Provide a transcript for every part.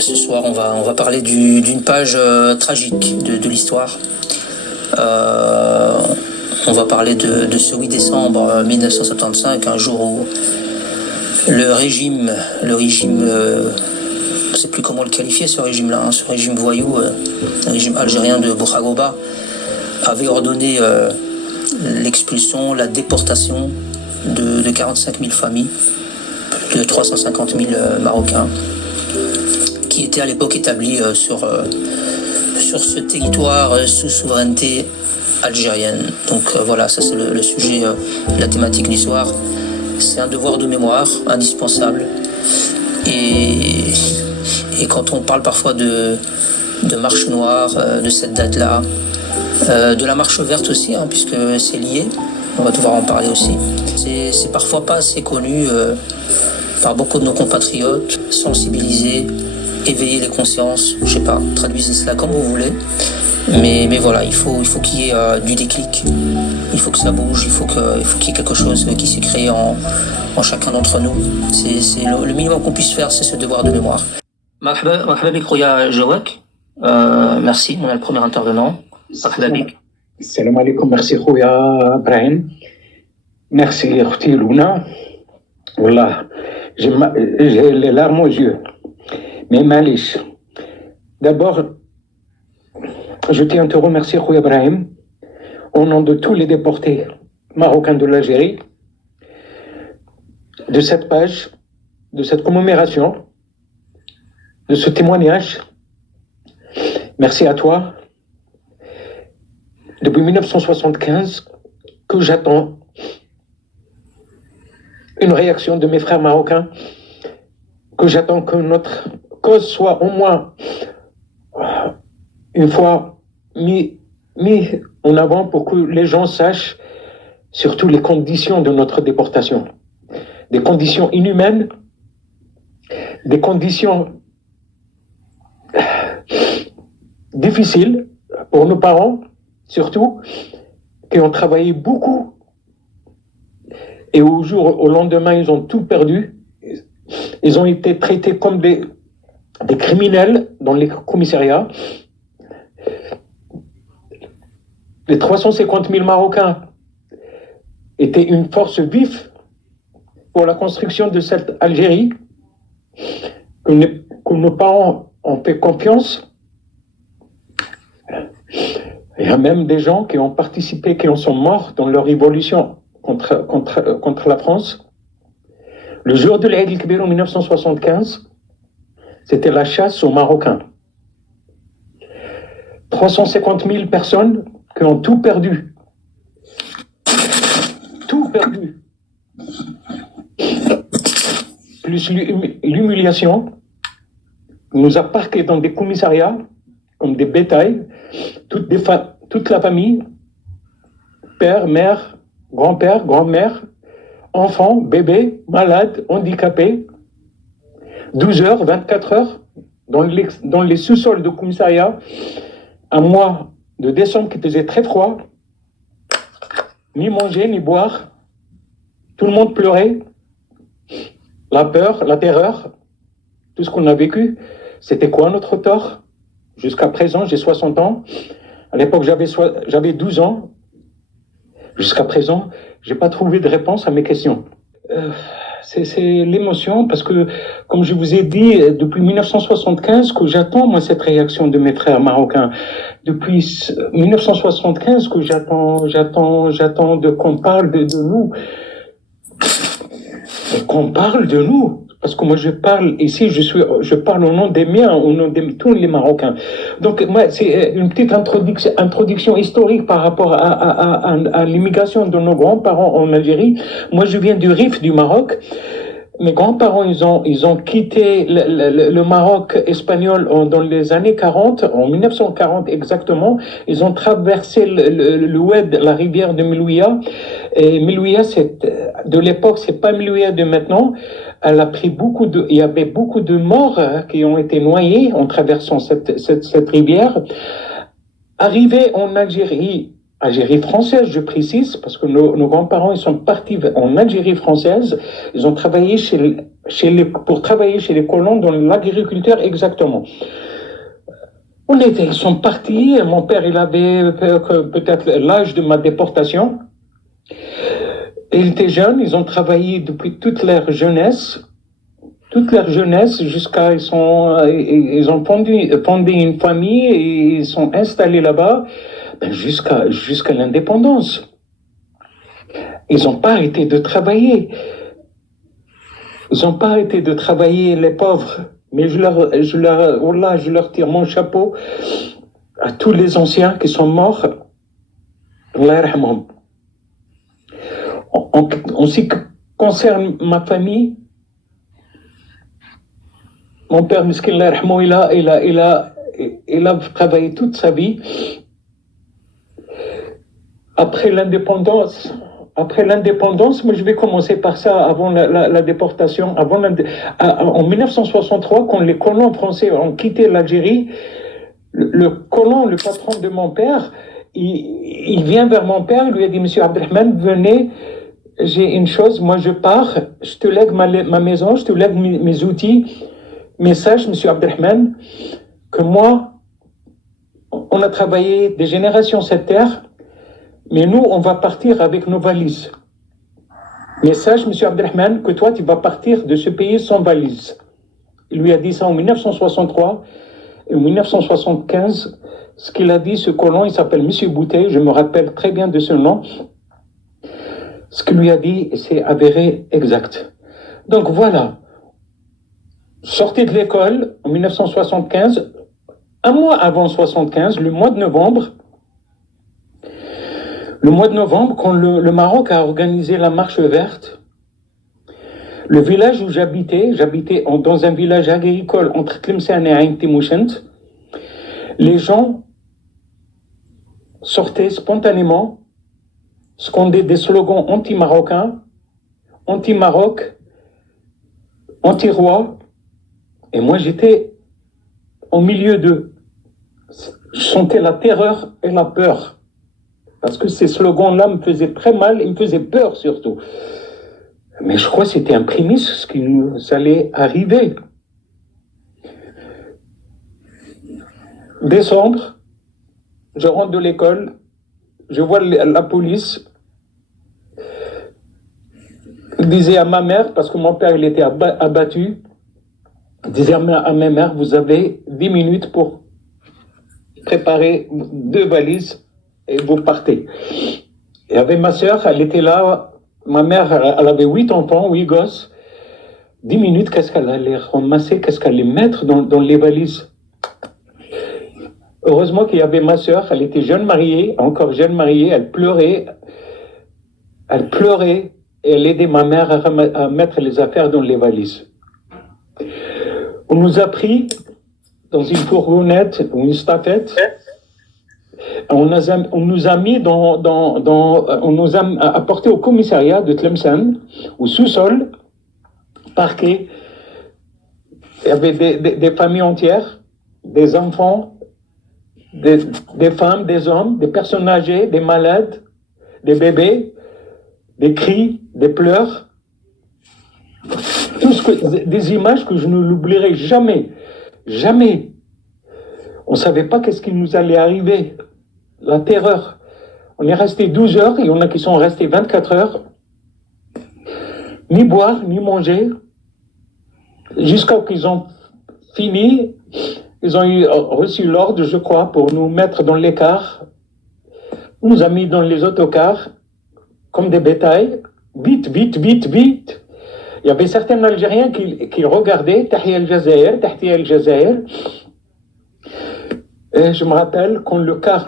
Ce soir, on va parler d'une page tragique de l'histoire. On va parler de ce 8 décembre 1975, un jour où le régime, je ne sais plus comment le qualifier, ce régime-là, ce régime voyou, le régime algérien de Bourhagoba, avait ordonné l'expulsion, la déportation de 45 000 familles, plus de 350 000 Marocains, qui étaient à l'époque établis sur ce territoire sous souveraineté algérienne. Donc voilà, ça c'est le sujet, la thématique du soir. C'est un devoir de mémoire indispensable. Et quand on parle parfois de marche noire, de cette date-là, de la marche verte aussi, puisque c'est lié, on va devoir en parler aussi. C'est parfois pas assez connu par beaucoup de nos compatriotes, sensibiliser, éveiller les consciences, je sais pas, traduisez cela comme vous voulez. Mais voilà, il faut qu'il y ait du déclic, il faut que ça bouge, il faut qu'il y ait quelque chose qui s'est créé en chacun d'entre nous. C'est le minimum qu'on puisse faire, c'est ce devoir de mémoire. Marhaba bik Khouya Jawak, merci, on a le premier intervenant. Marhaba bik. Salam alaikum, merci Khouya Brahim. Merci Khouti Luna. Wallah, j'ai les larmes aux yeux. Mais malish. D'abord, je tiens à te remercier, Khouya Brahim, au nom de tous les déportés marocains de l'Algérie, de cette page, de cette commémoration, de ce témoignage. Merci à toi. Depuis 1975, que j'attends une réaction de mes frères marocains, que j'attends que notre cause soit au moins une fois mis en avant pour que les gens sachent surtout les conditions de notre déportation. Des conditions inhumaines, des conditions difficiles pour nos parents, surtout, qui ont travaillé beaucoup et au lendemain, ils ont tout perdu. Ils ont été traités comme des criminels dans les commissariats. Les 350 000 Marocains étaient une force vive pour la construction de cette Algérie, que nos parents ont fait confiance. Il y a même des gens qui ont participé, qui en sont morts dans leur révolution contre la France. Le jour de l'Aïd el-Kébir en 1975, c'était la chasse aux Marocains. 350 000 personnes qui ont tout perdu. Tout perdu. Plus l'humiliation, nous a parqués dans des commissariats, comme des bétails, toute la famille, père, mère, grand-père, grand-mère, enfants, bébés, malades, handicapés, 12 heures, 24 heures, dans les sous-sols de commissariat, un mois de décembre qui faisait très froid, ni manger, ni boire, tout le monde pleurait, la peur, la terreur, tout ce qu'on a vécu, c'était quoi notre tort? Jusqu'à présent, j'ai 60 ans, à l'époque j'avais 12 ans, jusqu'à présent, j'ai pas trouvé de réponse à mes questions. C'est l'émotion, parce que, comme je vous ai dit, depuis 1975 que j'attends, moi, cette réaction de mes frères marocains. Depuis 1975 que j'attends qu'on parle de nous. Qu'on parle de nous. Parce que moi, je parle ici, je parle au nom des miens, au nom de tous les Marocains. Donc, moi, c'est une petite introduction historique par rapport à l'immigration de nos grands-parents en Algérie. Moi, je viens du Rif du Maroc. Mes grands-parents, ils ont quitté le Maroc espagnol dans les années 40, en 1940 exactement. Ils ont traversé l'Oued, la rivière de Melouia. Et Melouia, de l'époque, c'est pas Melouia de maintenant. Elle a pris il y avait beaucoup de morts qui ont été noyés en traversant cette rivière. Arrivé en Algérie, Algérie française, je précise, parce que nos grands-parents, ils sont partis en Algérie française, ils ont travaillé pour travailler chez les colons dans l'agriculture exactement. Ils sont partis, mon père, il avait peut-être l'âge de ma déportation. Et il était jeune, ils ont travaillé depuis toute leur jeunesse jusqu'à ils ont fondé une famille et ils sont installés là-bas jusqu'à l'indépendance. Ils n'ont pas arrêté de travailler. Ils n'ont pas arrêté de travailler, les pauvres. Mais je leur tire mon chapeau à tous les anciens qui sont morts. Allah yarhamhum. En ce qui concerne ma famille, mon père, Miskin Allah yarhamhou, il a travaillé toute sa vie. Après l'indépendance, mais je vais commencer par ça, avant la déportation, en 1963, quand les colons français ont quitté l'Algérie, le patron de mon père, il vient vers mon père, il lui a dit, Monsieur Abdelrahman, venez, j'ai une chose, moi je pars, je te lègue ma maison, je te lègue mes outils, mais sache, Monsieur Abdelrahman, que moi, on a travaillé des générations cette terre, mais nous, on va partir avec nos valises. Mais sache, Monsieur Abdelrahman, que toi, tu vas partir de ce pays sans valise. Il lui a dit ça en 1963 et en 1975. Ce qu'il a dit, ce colon, il s'appelle Monsieur Bouteille, je me rappelle très bien de ce nom. Ce qu'il lui a dit, c'est avéré exact. Donc voilà, sorti de l'école en 1975, un mois avant 1975, le mois de novembre, quand le Maroc a organisé la marche verte, le village où j'habitais dans un village agricole entre Tlemcen et Ain Timouchent, les gens sortaient spontanément, scandaient des slogans anti-marocains, anti-Maroc, anti-roi, et moi j'étais au milieu d'eux. Je sentais la terreur et la peur. Parce que ces slogans-là me faisaient très mal, ils me faisaient peur surtout. Mais je crois que c'était un prémisse ce qui nous allait arriver. Décembre, je rentre de l'école, je vois la police. Je disais à ma mère, parce que mon père il était abattu, je disais à ma mère, vous avez 10 minutes pour préparer 2 valises et vous partez. Il y avait ma sœur, elle était là, ma mère, elle avait 8 enfants, 8 gosses. 10 minutes, qu'est-ce qu'elle allait ramasser, qu'est-ce qu'elle allait mettre dans les valises? Heureusement qu'il y avait ma sœur, elle était encore jeune mariée, elle pleurait, et elle aidait ma mère à mettre les affaires dans les valises. On nous a pris dans une fourgonnette ou une stafette. On nous a mis on nous a apporté au commissariat de Tlemcen, au sous-sol, parquet. Il y avait des familles entières, des enfants, des femmes, des hommes, des personnes âgées, des malades, des bébés, des cris, des pleurs. Des images que je ne l'oublierai jamais. Jamais. On ne savait pas qu'est-ce qui nous allait arriver. La terreur. On est resté 12 heures, il y en a qui sont restés 24 heures. Ni boire, ni manger. Jusqu'à ce qu'ils ont fini, ils ont reçu l'ordre, je crois, pour nous mettre dans l'écart. On nous a mis dans les autocars, comme des bétails. Vite, vite, vite, vite. Il y avait certains Algériens qui regardaient Tahia el-Jazair, Tahia el-Jazair. Et je me rappelle quand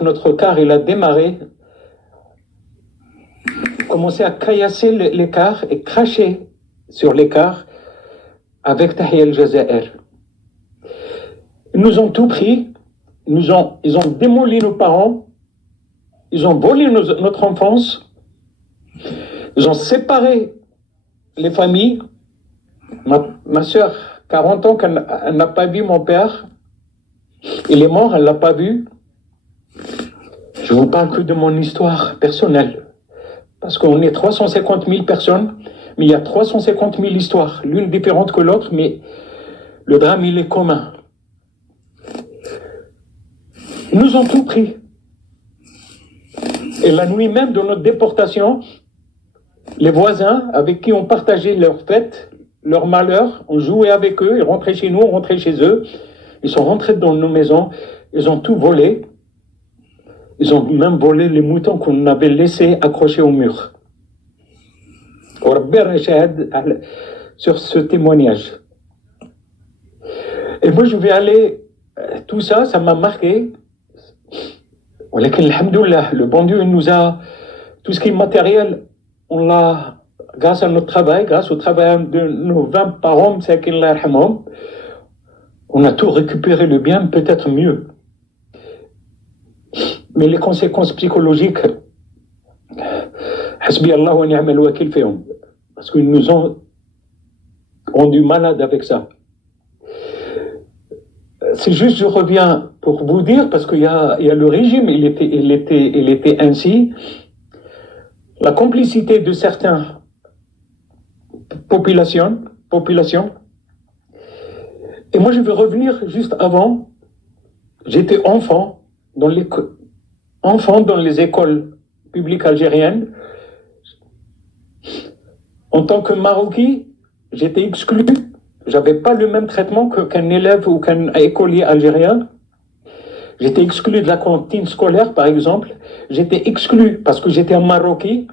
notre car, il a démarré, commençait à caillasser les cars et cracher sur les cars avec Tahia el-Jazair. Ils nous ont tout pris, ils ont démoli nos parents, ils ont volé notre enfance, ils ont séparé les familles. Ma soeur, 40 ans qu'elle n'a pas vu mon père, il est mort, elle ne l'a pas vu. Je Je vous parle que de mon histoire personnelle. Parce qu'on est 350 000 personnes, mais il y a 350 000 histoires, l'une différente que l'autre, mais le drame, il est commun. Ils nous ont tout pris. Et la nuit même de notre déportation, les voisins avec qui on partageait leurs fêtes, leurs malheurs, on jouait avec eux, ils rentraient chez nous, on rentrait chez eux. Ils sont rentrés dans nos maisons, ils ont tout volé. Ils ont même volé les moutons qu'on avait laissés accrochés au mur. Sur ce témoignage. Et moi, je vais aller, tout ça, ça m'a marqué. Le bon Dieu, il nous a, tout ce qui est matériel, on l'a, grâce à notre travail, grâce au travail de nos 20 parents, on a tout récupéré le bien, peut-être mieux. Mais les conséquences psychologiques, parce qu'ils nous ont rendus malades avec ça. C'est juste, je reviens pour vous dire, parce qu'il y a le régime, il était ainsi. La complicité de certaines populations. Et moi, je vais revenir juste avant. J'étais enfant dans les écoles publiques algériennes. En tant que Marocain, j'étais exclu. J'avais pas le même traitement qu'un élève ou qu'un écolier algérien. J'étais exclu de la cantine scolaire, par exemple. J'étais exclu parce que j'étais un Marocain.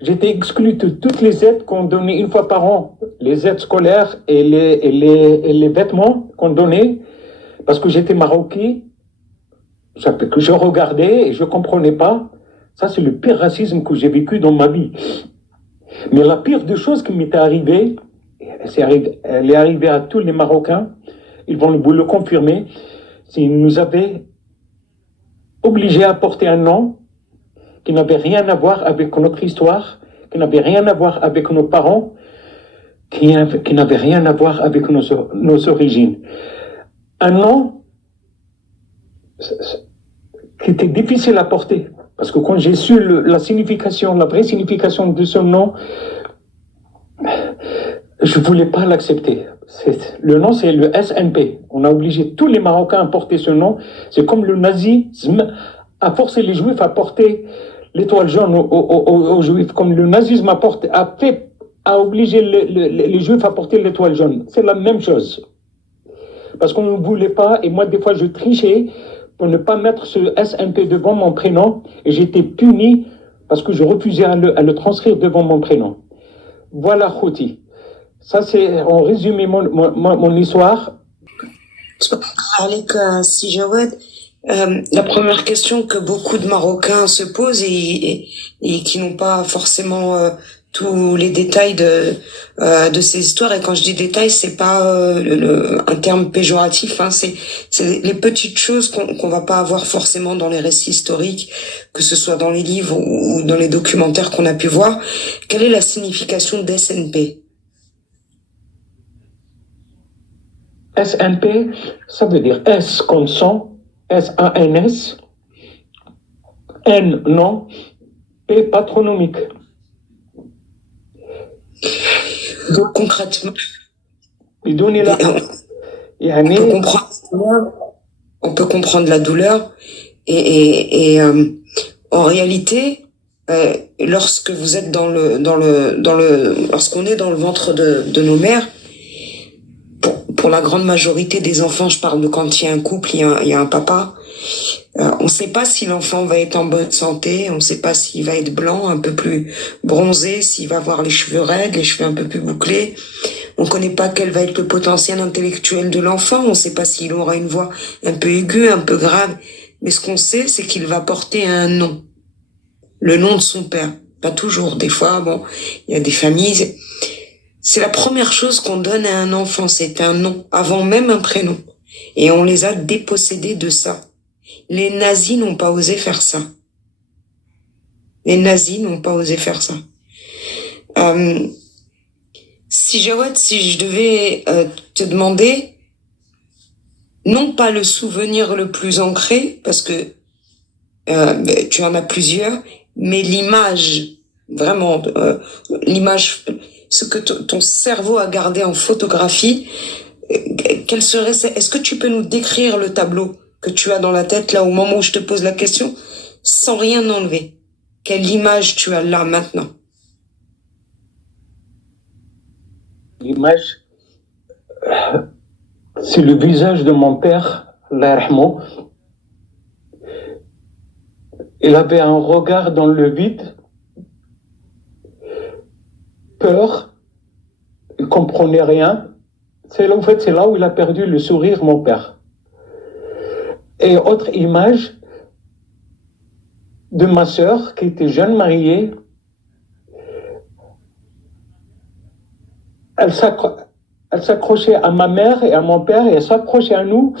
J'étais exclu de toutes les aides qu'on donnait une fois par an, les aides scolaires et les vêtements qu'on donnait, parce que j'étais Marocain. Que je regardais et je comprenais pas. Ça, c'est le pire racisme que j'ai vécu dans ma vie. Mais la pire des choses qui m'était arrivée, elle est arrivée à tous les Marocains, ils vont vous le confirmer, c'est qu'ils nous avaient obligés à porter un nom qui n'avait rien à voir avec notre histoire, qui n'avait rien à voir avec nos parents, qui n'avait rien à voir avec nos origines. Un nom qui était difficile à porter. Parce que quand j'ai su la signification, la vraie signification de ce nom, je ne voulais pas l'accepter. Le nom, c'est le SNP. On a obligé tous les Marocains à porter ce nom. C'est comme le nazisme a forcé les Juifs à porter l'étoile jaune aux Juifs, comme le nazisme a obligé les Juifs à porter l'étoile jaune. C'est la même chose. Parce qu'on ne voulait pas, et moi, des fois, je trichais pour ne pas mettre ce SNP devant mon prénom, et j'étais puni parce que je refusais à le transcrire devant mon prénom. Voilà, Khouti. Ça, c'est en résumé mon histoire. Si Jawad, la première question que beaucoup de Marocains se posent et qui n'ont pas forcément tous les détails de ces histoires, et quand je dis détails, c'est pas un terme péjoratif, hein, c'est les petites choses qu'on va pas avoir forcément dans les récits historiques, que ce soit dans les livres ou dans les documentaires qu'on a pu voir. Quelle est la signification d'SNP? SNP, ça veut dire S comme son, S-A-N-S, N, non, P, patronymique. Donc concrètement, on peut comprendre la douleur et en réalité, lorsque vous êtes lorsqu'on est dans le ventre de nos mères, pour la grande majorité des enfants, je parle de quand il y a un couple, il y a un papa, on ne sait pas si l'enfant va être en bonne santé, on ne sait pas s'il va être blanc, un peu plus bronzé, s'il va avoir les cheveux raides, les cheveux un peu plus bouclés. On ne connaît pas quel va être le potentiel intellectuel de l'enfant, on ne sait pas s'il aura une voix un peu aiguë, un peu grave. Mais ce qu'on sait, c'est qu'il va porter un nom. Le nom de son père. Pas toujours, des fois, bon, il y a des familles. C'est la première chose qu'on donne à un enfant, c'est un nom, avant même un prénom. Et on les a dépossédés de ça. Les nazis n'ont pas osé faire ça. Les nazis n'ont pas osé faire ça. Si je devais te demander, non pas le souvenir le plus ancré, parce que tu en as plusieurs, mais l'image, vraiment, l'image, ce que ton cerveau a gardé en photographie, quelle serait, est-ce que tu peux nous décrire le tableau que tu as dans la tête là au moment où je te pose la question, sans rien enlever? Quelle image tu as là maintenant? L'image, c'est le visage de mon père, Allah yarhamou. Il avait un regard dans le vide, peur, il ne comprenait rien. C'est là, en fait, c'est là où il a perdu le sourire, mon père. Et autre image de ma sœur qui était jeune mariée. Elle s'accrochait à ma mère et à mon père et elle s'accrochait à nous.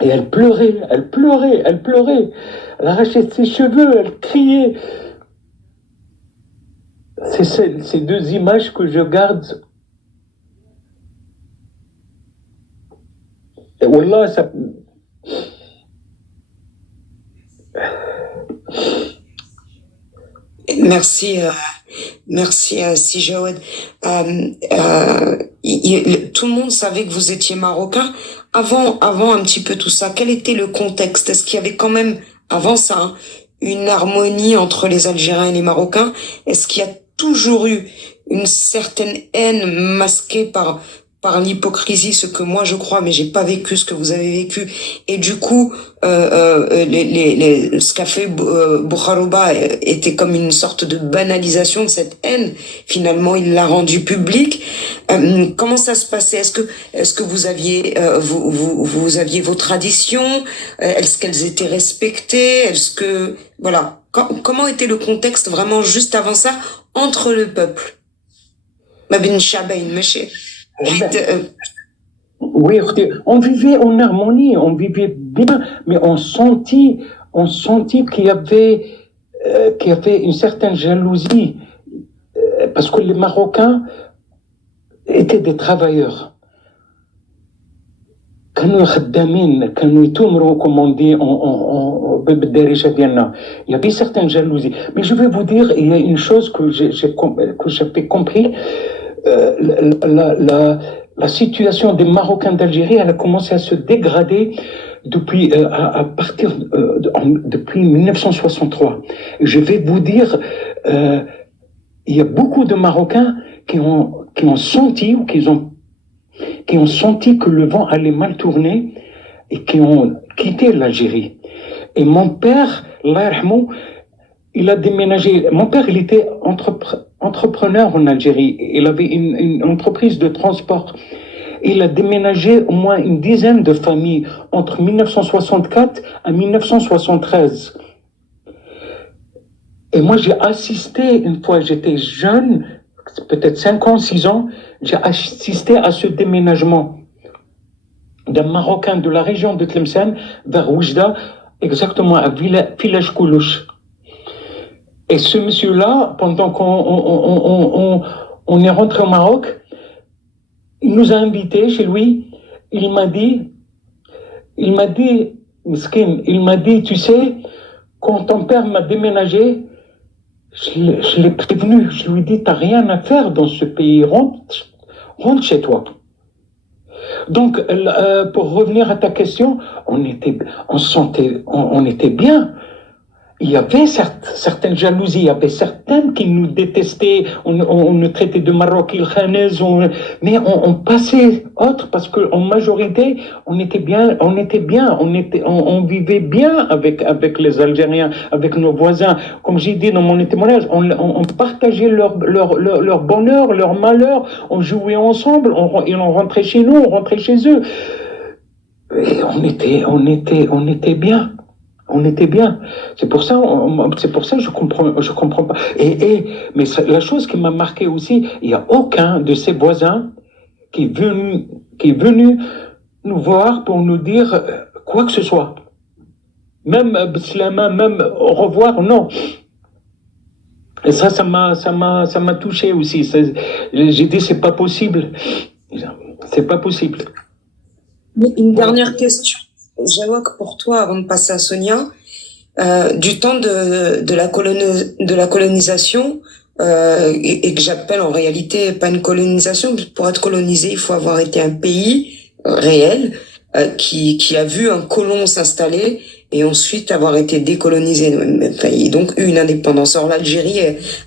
Et elle pleurait, elle pleurait, elle pleurait. Elle arrachait ses cheveux, elle criait. C'est ces deux images que je garde. Et wallah, ça... Merci, merci Si Jawed. Tout le monde savait que vous étiez marocain. Avant un petit peu tout ça, quel était le contexte? Est-ce qu'il y avait quand même, avant ça, hein, une harmonie entre les Algériens et les Marocains? Est-ce qu'il y a toujours eu une certaine haine masquée par l'hypocrisie, ce que moi je crois, mais j'ai pas vécu ce que vous avez vécu. Et du coup, ce qu'a fait Bouharouba était comme une sorte de banalisation de cette haine. Finalement, il l'a rendue publique. Comment ça se passait? Est-ce que vous aviez vous aviez vos traditions? Est-ce qu'elles étaient respectées? Est-ce que voilà, comment était le contexte vraiment juste avant ça entre le peuple? Mabin Shabain, monsieur. Oui, on vivait en harmonie, on vivait bien, mais on sentit qu'il y avait une certaine jalousie, parce que les Marocains étaient des travailleurs. كانوا خدامين كانوا يتمروا comme on dit بالدارجة ديالنا. Il y avait certaines jalousies. Mais je vais vous dire, il y a une chose que j'avais compris. La situation des Marocains d'Algérie, elle a commencé à se dégrader depuis depuis 1963. Je vais vous dire, il y a beaucoup de Marocains qui ont senti ou qui ont senti que le vent allait mal tourner et qui ont quitté l'Algérie. Et mon père, Allah yarhamou, il a déménagé. Mon père, il était entrepreneur en Algérie. Il avait une entreprise de transport. Il a déménagé au moins une dizaine de familles entre 1964 et 1973. Et moi, j'ai assisté, une fois j'étais jeune, peut-être 5 ans, 6 ans, j'ai assisté à ce déménagement d'un Marocain de la région de Tlemcen vers Oujda, exactement à village Koulouch. Et ce monsieur-là, pendant qu'on est rentré au Maroc, il nous a invités chez lui. Il m'a dit, tu sais, quand ton père m'a déménagé, je l'ai prévenu, je lui ai dit, t'as rien à faire dans ce pays, rentre chez toi. Donc, pour revenir à ta question, on était bien. Il y avait certaines jalousies, il y avait certaines qui nous détestaient, on nous traitait de Maroc, mais on passait autre parce qu'en majorité, on vivait bien avec les Algériens, avec nos voisins. Comme j'ai dit dans mon témoignage, on partageait leur bonheur, leur malheur, on jouait ensemble, ils rentrait chez nous, on rentrait chez eux. Et on était bien. On était bien. C'est pour ça que je comprends pas. Mais la chose qui m'a marqué aussi, il n'y a aucun de ses voisins qui est venu nous voir pour nous dire quoi que ce soit. Même Bslama, même au revoir, non. Et ça m'a touché aussi. J'ai dit, c'est pas possible. C'est pas possible. Une dernière question, Jawak, pour toi, avant de passer à Sonia. du temps de la colonisation, et que j'appelle en réalité pas une colonisation. Pour être colonisé, il faut avoir été un pays réel qui a vu un colon s'installer et ensuite avoir été décolonisé, et donc eu une indépendance. Or, l'Algérie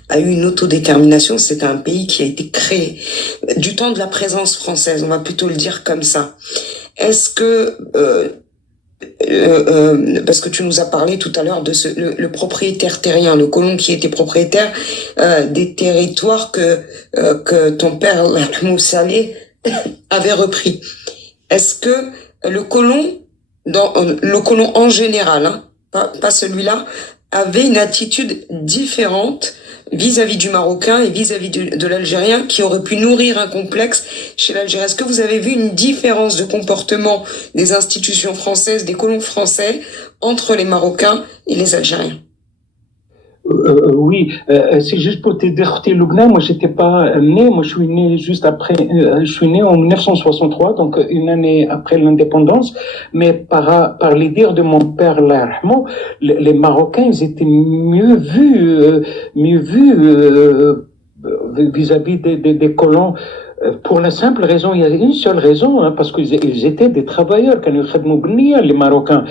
a eu une autodétermination. C'est un pays qui a été créé du temps de la présence française, on va plutôt le dire comme ça. Est-ce que parce que tu nous as parlé tout à l'heure de le propriétaire terrien, le colon qui était propriétaire des territoires que ton père Saleh avait repris. Est-ce que le colon en général, hein, pas celui-là, avait une attitude différente vis-à-vis du Marocain et vis-à-vis de l'Algérien qui aurait pu nourrir un complexe chez l'Algérien? Est-ce que vous avez vu une différence de comportement des institutions françaises, des colons français, entre les Marocains et les Algériens? Oui, c'est juste pour te dire, Lubna, moi j'étais pas né, moi je suis né juste après, je suis né en 1963, donc une année après l'indépendance, mais par les dires de mon père, les Marocains, ils étaient mieux vus vis-à-vis des colons. Pour la simple raison, il y a une seule raison, hein, parce qu'ils étaient des travailleurs, les Marocains,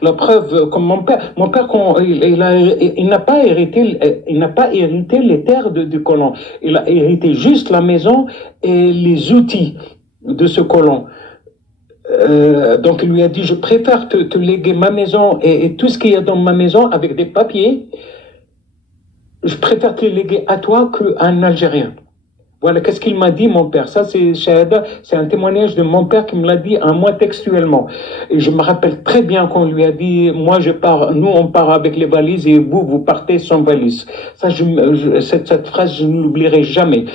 la preuve, comme mon père, il n'a pas hérité les terres du colon. Il a hérité juste la maison et les outils de ce colon. Donc il lui a dit, je préfère te léguer ma maison et tout ce qu'il y a dans ma maison avec des papiers. Je préfère te léguer à toi qu'à un Algérien. Voilà, qu'est-ce qu'il m'a dit, mon père. Ça, c'est Shahada, c'est un témoignage de mon père qui me l'a dit à moi textuellement. Et je me rappelle très bien qu'on lui a dit, moi je pars, nous on part avec les valises et vous partez sans valise. Ça, cette phrase, je ne l'oublierai jamais.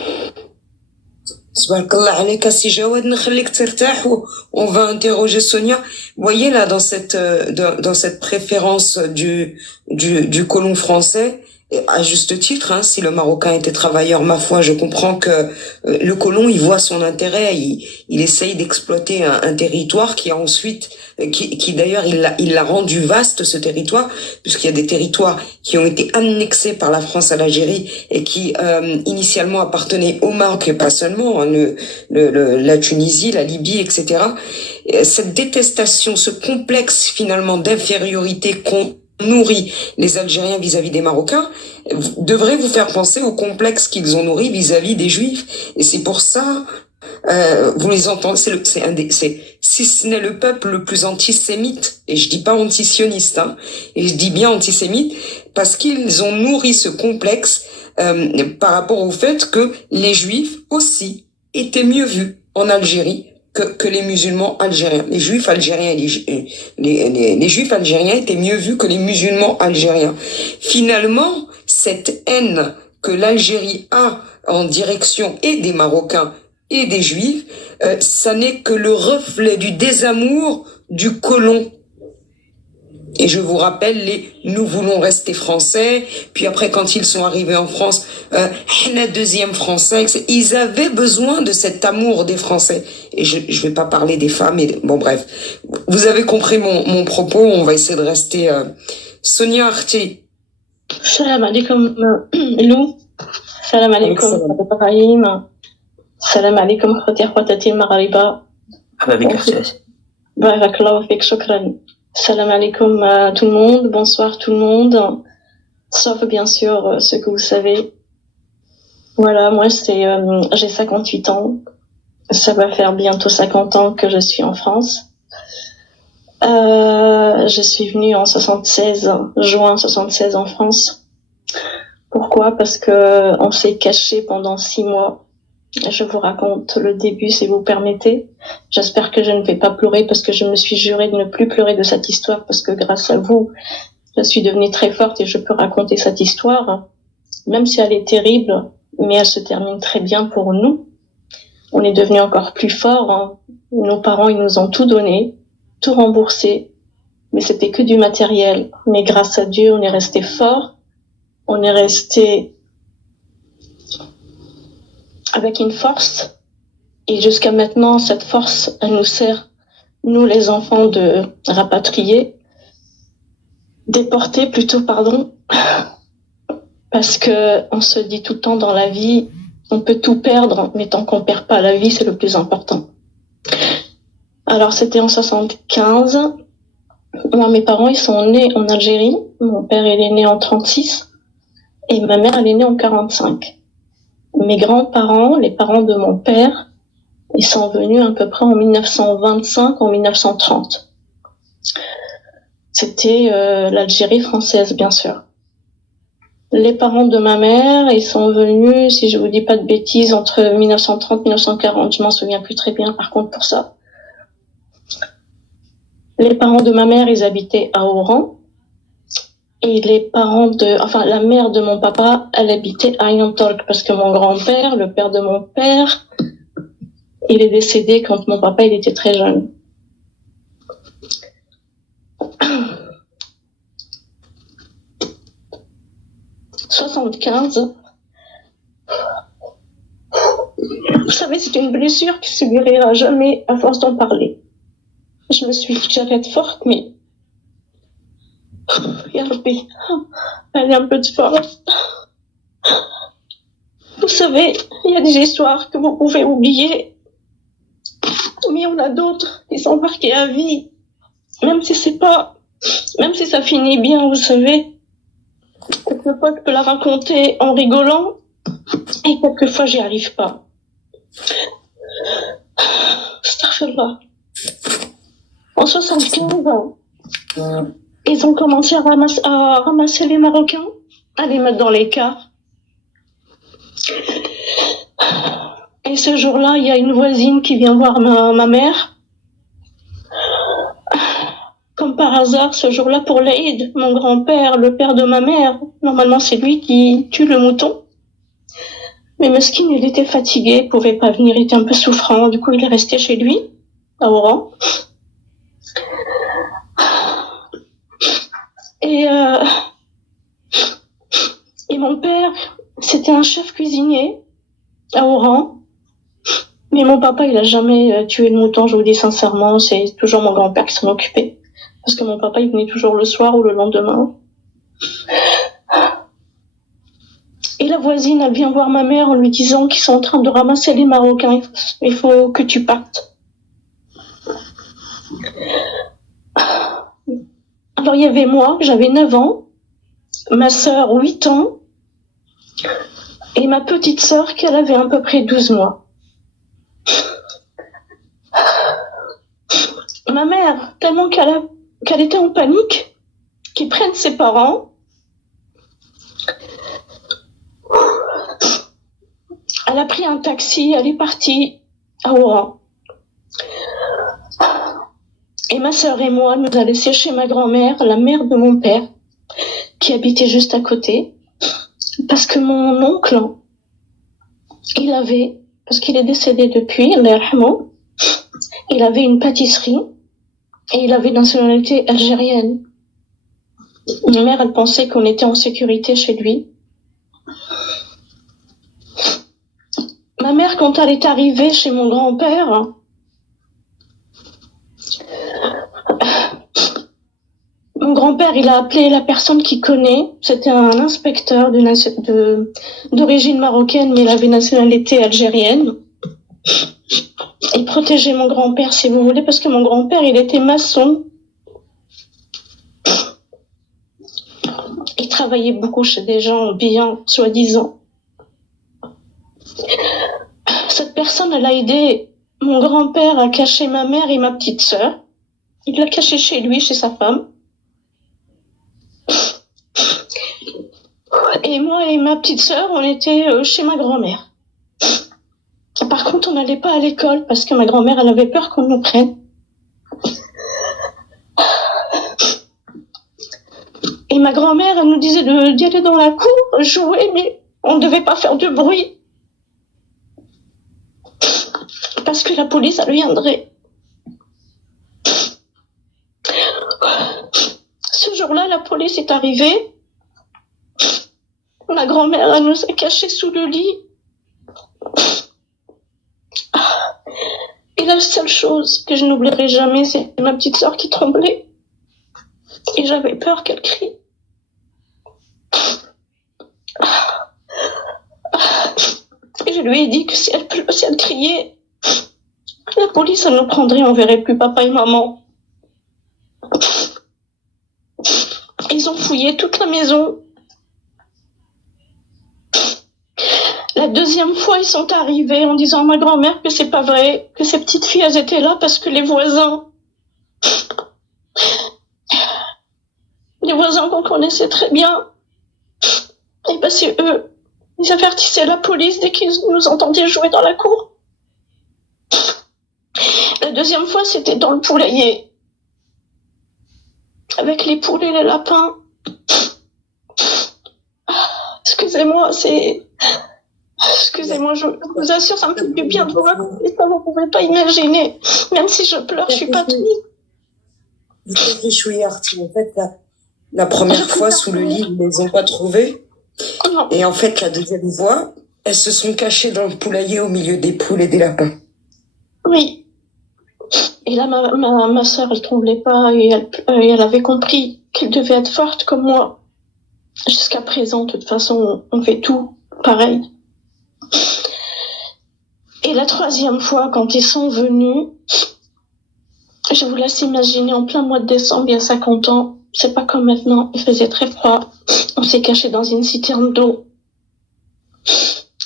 On va interroger Sonia. Vous voyez là, dans cette préférence du colon français, et à juste titre, hein, si le Marocain était travailleur, ma foi, je comprends que le colon, il voit son intérêt, il essaye d'exploiter un territoire qui a ensuite, qui d'ailleurs, il l'a rendu vaste, ce territoire, puisqu'il y a des territoires qui ont été annexés par la France à l'Algérie et qui initialement appartenaient au Maroc et pas seulement, hein, la Tunisie, la Libye, etc. Et cette détestation, ce complexe finalement d'infériorité qu'on nourrit les Algériens vis-à-vis des Marocains devrait vous faire penser au complexe qu'ils ont nourri vis-à-vis des Juifs. Et c'est pour ça, vous les entendez, si ce n'est le peuple le plus antisémite, et je dis pas antisioniste, hein, et je dis bien antisémite, parce qu'ils ont nourri ce complexe par rapport au fait que les Juifs aussi étaient mieux vus en Algérie que les musulmans algériens. Les juifs algériens, les juifs algériens étaient mieux vus que les musulmans algériens. Finalement, cette haine que l'Algérie a en direction et des Marocains et des Juifs, ça n'est que le reflet du désamour du colon. Et je vous rappelle, nous voulons rester français, puis après quand ils sont arrivés en France, la deuxième français, ils avaient besoin de cet amour des Français. Et je vais pas parler des femmes, bon bref. Vous avez compris mon propos, on va essayer de rester... Sonia Arti. Salam alaikum, Lou. Salam alaikum, Ibrahim. Salam alaikum, khwati al-Maghriba. Barakallahu fik, shukran. Salam alaikum à tout le monde, bonsoir tout le monde, sauf bien sûr ce que vous savez. Voilà, moi j'ai 58 ans, ça va faire bientôt 50 ans que je suis en France. Je suis venue en juin 76 en France. Pourquoi? Parce que on s'est caché pendant 6 mois. Je vous raconte le début, si vous permettez. J'espère que je ne vais pas pleurer parce que je me suis jurée de ne plus pleurer de cette histoire parce que grâce à vous, je suis devenue très forte et je peux raconter cette histoire, même si elle est terrible, mais elle se termine très bien pour nous. On est devenus encore plus forts. Hein. Nos parents, ils nous ont tout donné, tout remboursé, mais c'était que du matériel. Mais grâce à Dieu, on est resté forts, on est resté avec une force, et jusqu'à maintenant, cette force, elle nous sert, nous les enfants, de rapatrier. déportée plutôt, pardon, parce que on se dit tout le temps dans la vie, on peut tout perdre, mais tant qu'on perd pas la vie, c'est le plus important. Alors c'était en 75. Moi, mes parents, ils sont nés en Algérie. Mon père, il est né en 36 et ma mère, elle est née en 45. Mes grands-parents, les parents de mon père, ils sont venus à peu près en 1925, en 1930. C'était l'Algérie française, bien sûr. Les parents de ma mère, ils sont venus, si je vous dis pas de bêtises, entre 1930 et 1940. Je m'en souviens plus très bien, par contre, pour ça. Les parents de ma mère, ils habitaient à Oran. Et la mère de mon papa, elle habitait à Yantolk, parce que mon grand-père, le père de mon père, il est décédé quand mon papa, il était très jeune. « 75. Vous savez, c'est une blessure qui se guérira jamais à force d'en parler. Je me suis dit que j'allais être forte, mais Ya Rabbi, elle a un peu de force. Vous savez, il y a des histoires que vous pouvez oublier, mais il y en a d'autres qui sont marquées à vie. Même si ça finit bien, vous savez. Quelquefois, je peux la raconter en rigolant, et quelquefois, j'y arrive pas. Astaghfirullah. En 75 ans, ils ont commencé à ramasser les Marocains, à les mettre dans les cars. Et ce jour-là, il y a une voisine qui vient voir ma mère. Comme par hasard, ce jour-là, pour l'Aïd, mon grand-père, le père de ma mère, normalement c'est lui qui tue le mouton. Mais Meskin, il était fatigué, il pouvait pas venir, il était un peu souffrant, du coup il est resté chez lui, à Oran. Et mon père, c'était un chef cuisinier à Oran. Mais mon papa, il a jamais tué le mouton, je vous dis sincèrement, c'est toujours mon grand-père qui s'en occupait. Parce que mon papa, il venait toujours le soir ou le lendemain. Et la voisine, elle vient voir ma mère en lui disant qu'ils sont en train de ramasser les Marocains. Il faut que tu partes. Alors, il y avait moi, j'avais 9 ans, ma sœur, 8 ans, et ma petite sœur, qui elle avait à peu près 12 mois. Ma mère, tellement qu'elle était en panique, qu'ils prennent ses parents. Elle a pris un taxi, elle est partie à Oran. Et ma sœur et moi, nous a laissé chez ma grand-mère, la mère de mon père, qui habitait juste à côté. Parce que mon oncle, parce qu'il est décédé depuis, il avait une pâtisserie et il avait une nationalité algérienne. Ma mère, elle pensait qu'on était en sécurité chez lui. Ma mère, quand elle est arrivée chez mon grand-père, mon grand-père, il a appelé la personne qu'il connaît. C'était un inspecteur d'origine marocaine, mais il avait nationalité algérienne. Il protégeait mon grand-père, si vous voulez, parce que mon grand-père, il était maçon. Il travaillait beaucoup chez des gens bien, soi-disant. Cette personne, elle a aidé mon grand-père à cacher ma mère et ma petite sœur. Il l'a cachée chez lui, chez sa femme. Et moi et ma petite sœur, on était chez ma grand-mère. Par contre, on n'allait pas à l'école parce que ma grand-mère, elle avait peur qu'on nous prenne. Et ma grand-mère, elle nous disait d'y aller dans la cour, jouer, mais on ne devait pas faire de bruit. Parce que la police, elle viendrait. Ce jour-là, la police est arrivée. Ma grand-mère, elle nous a cachés sous le lit. Et la seule chose que je n'oublierai jamais, c'est ma petite sœur qui tremblait. Et j'avais peur qu'elle crie. Et je lui ai dit que si elle criait, la police, elle nous prendrait, on verrait plus papa et maman. Ils ont fouillé toute la maison. La deuxième fois, ils sont arrivés en disant à ma grand-mère que c'est pas vrai, que ces petites filles, elles étaient là parce que les voisins qu'on connaissait très bien, et ben c'est eux. Ils avertissaient la police dès qu'ils nous entendaient jouer dans la cour. La deuxième fois, c'était dans le poulailler. Avec les poulets, les lapins. Excusez-moi, Excusez-moi, je vous assure, ça me fait du bien de vous raconter ça, vous ne pouvez pas imaginer. Même si je pleure, je suis pas triste. Vous avez échoué, Artie. En fait, la première fois, sous le lit, ils ne les ont pas trouvés. Non. Et en fait, la deuxième fois, elles se sont cachées dans le poulailler au milieu des poules et des lapins. Oui. Et là, ma sœur, elle tremblait pas et elle avait compris qu'elle devait être forte comme moi. Jusqu'à présent, de toute façon, on fait tout pareil. Et la troisième fois, quand ils sont venus, je vous laisse imaginer, en plein mois de décembre, il y a 50 ans, c'est pas comme maintenant, il faisait très froid. On s'est caché dans une citerne d'eau.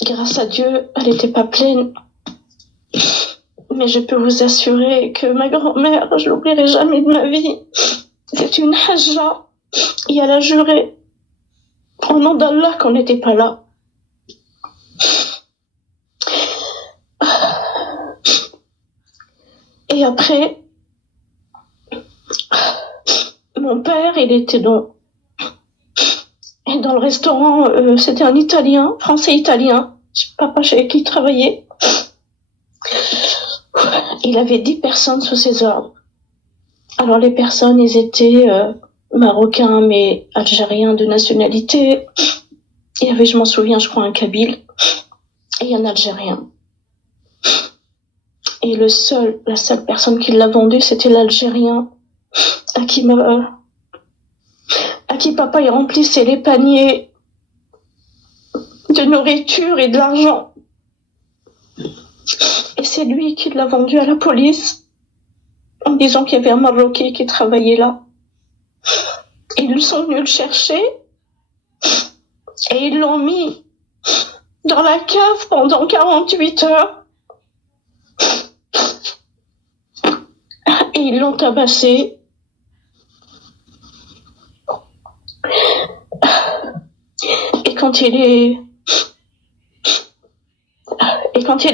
Grâce à Dieu, elle n'était pas pleine. Mais je peux vous assurer que ma grand-mère, je l'oublierai jamais de ma vie. C'est une hajja. Et elle a juré, au nom d'Allah, qu'on n'était pas là. Et après, mon père, il était dans le restaurant, c'était un Italien, français-italien, papa chez qui il travaillait. Il avait 10 personnes sous ses ordres. Alors les personnes, ils étaient marocains, mais algériens de nationalité. Il y avait, je m'en souviens, je crois, un Kabyle et un Algérien. Et la seule personne qui l'a vendu, c'était l'Algérien à qui papa il remplissait les paniers de nourriture et de l'argent. Et c'est lui qui l'a vendu à la police en disant qu'il y avait un Marocain qui travaillait là. Et ils sont venus le chercher et ils l'ont mis dans la cave pendant 48 heures. Et ils l'ont tabassé. Et quand il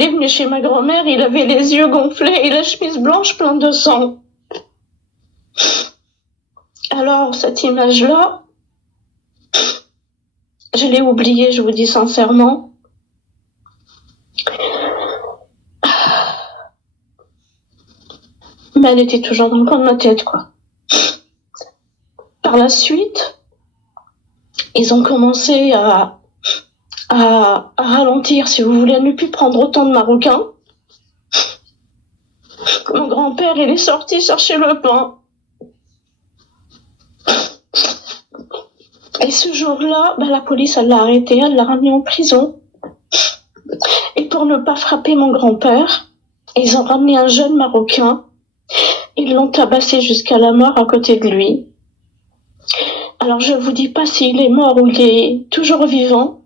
est venu chez ma grand-mère, il avait les yeux gonflés et la chemise blanche pleine de sang. Alors, cette image-là, je l'ai oubliée, je vous dis sincèrement. Mais elle était toujours dans le coin de ma tête, quoi. Par la suite, ils ont commencé à ralentir, si vous voulez, à ne plus prendre autant de Marocains. Mon grand-père, il est sorti chercher le pain. Et ce jour-là, la police, elle l'a arrêté, elle l'a ramené en prison. Et pour ne pas frapper mon grand-père, ils ont ramené un jeune Marocain. Ils l'ont tabassé jusqu'à la mort à côté de lui. Alors je vous dis pas s'il est mort ou il est toujours vivant.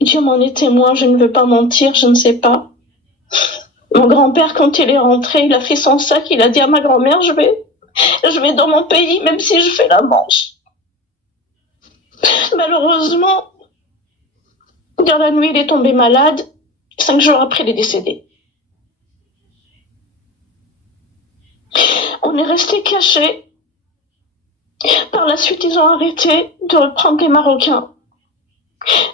Dieu m'en est témoin, je ne veux pas mentir, je ne sais pas. Mon grand-père, quand il est rentré, il a fait son sac, il a dit à ma grand-mère, je vais dans mon pays, même si je fais la manche. Malheureusement, dans la nuit, il est tombé malade. 5 jours après, il est décédé. On est resté cachés. Par la suite, ils ont arrêté de reprendre les Marocains.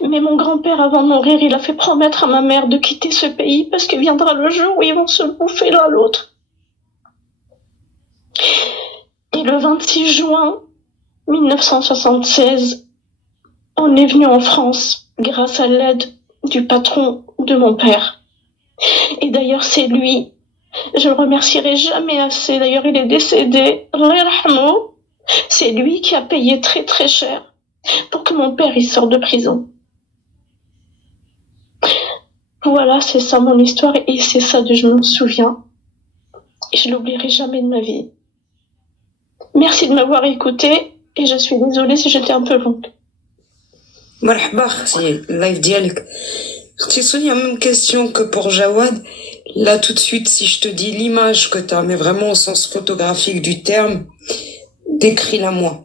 Mais mon grand-père, avant de mourir, il a fait promettre à ma mère de quitter ce pays parce qu'il viendra le jour où ils vont se bouffer l'un l'autre. Et le 26 juin 1976, on est venu en France grâce à l'aide du patron de mon père. Et d'ailleurs, c'est lui, je le remercierai jamais assez. D'ailleurs, il est décédé. Allah yarhamou. C'est lui qui a payé très très cher pour que mon père il sorte de prison. Voilà, c'est ça mon histoire et c'est ça dont je me souviens. Et je l'oublierai jamais de ma vie. Merci de m'avoir écouté et je suis désolée si j'étais un peu longue. مرحبا اختي اللايف ديالك. اختي سونيا, même question que pour Jawad. Là tout de suite, si je te dis l'image que tu as, mais vraiment au sens photographique du terme, décris-la moi.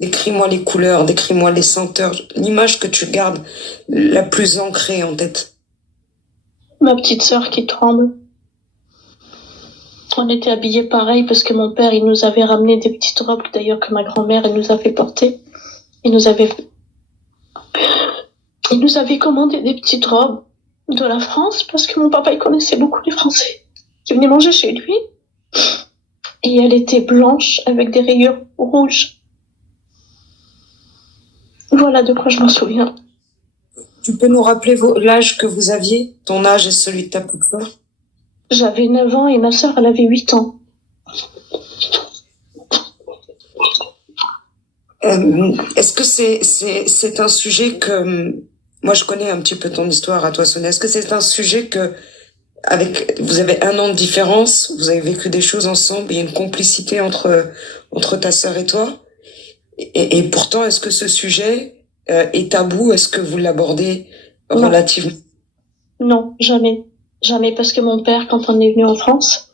Décris-moi les couleurs, décris-moi les senteurs, l'image que tu gardes la plus ancrée en tête. Ma petite sœur qui tremble. On était habillés pareil parce que mon père, il nous avait ramené des petites robes, d'ailleurs que ma grand-mère, elle nous avait portées. Il nous avait commandé des petites robes de la France parce que mon papa, il connaissait beaucoup les Français qui venaient manger chez lui. Et elle était blanche avec des rayures rouges. Voilà de quoi je m'en souviens. Tu peux nous rappeler l'âge que vous aviez, ton âge et celui de ta petite sœur? J'avais 9 ans et ma sœur, elle avait 8 ans. Est-ce que c'est un sujet que... Moi, je connais un petit peu ton histoire à toi, Sonia. Est-ce que c'est un sujet que, vous avez 1 an de différence, vous avez vécu des choses ensemble, il y a une complicité entre ta sœur et toi? Et pourtant, est-ce que ce sujet est tabou? Est-ce que vous l'abordez relativement? Non, jamais. Jamais, parce que mon père, quand on est venu en France,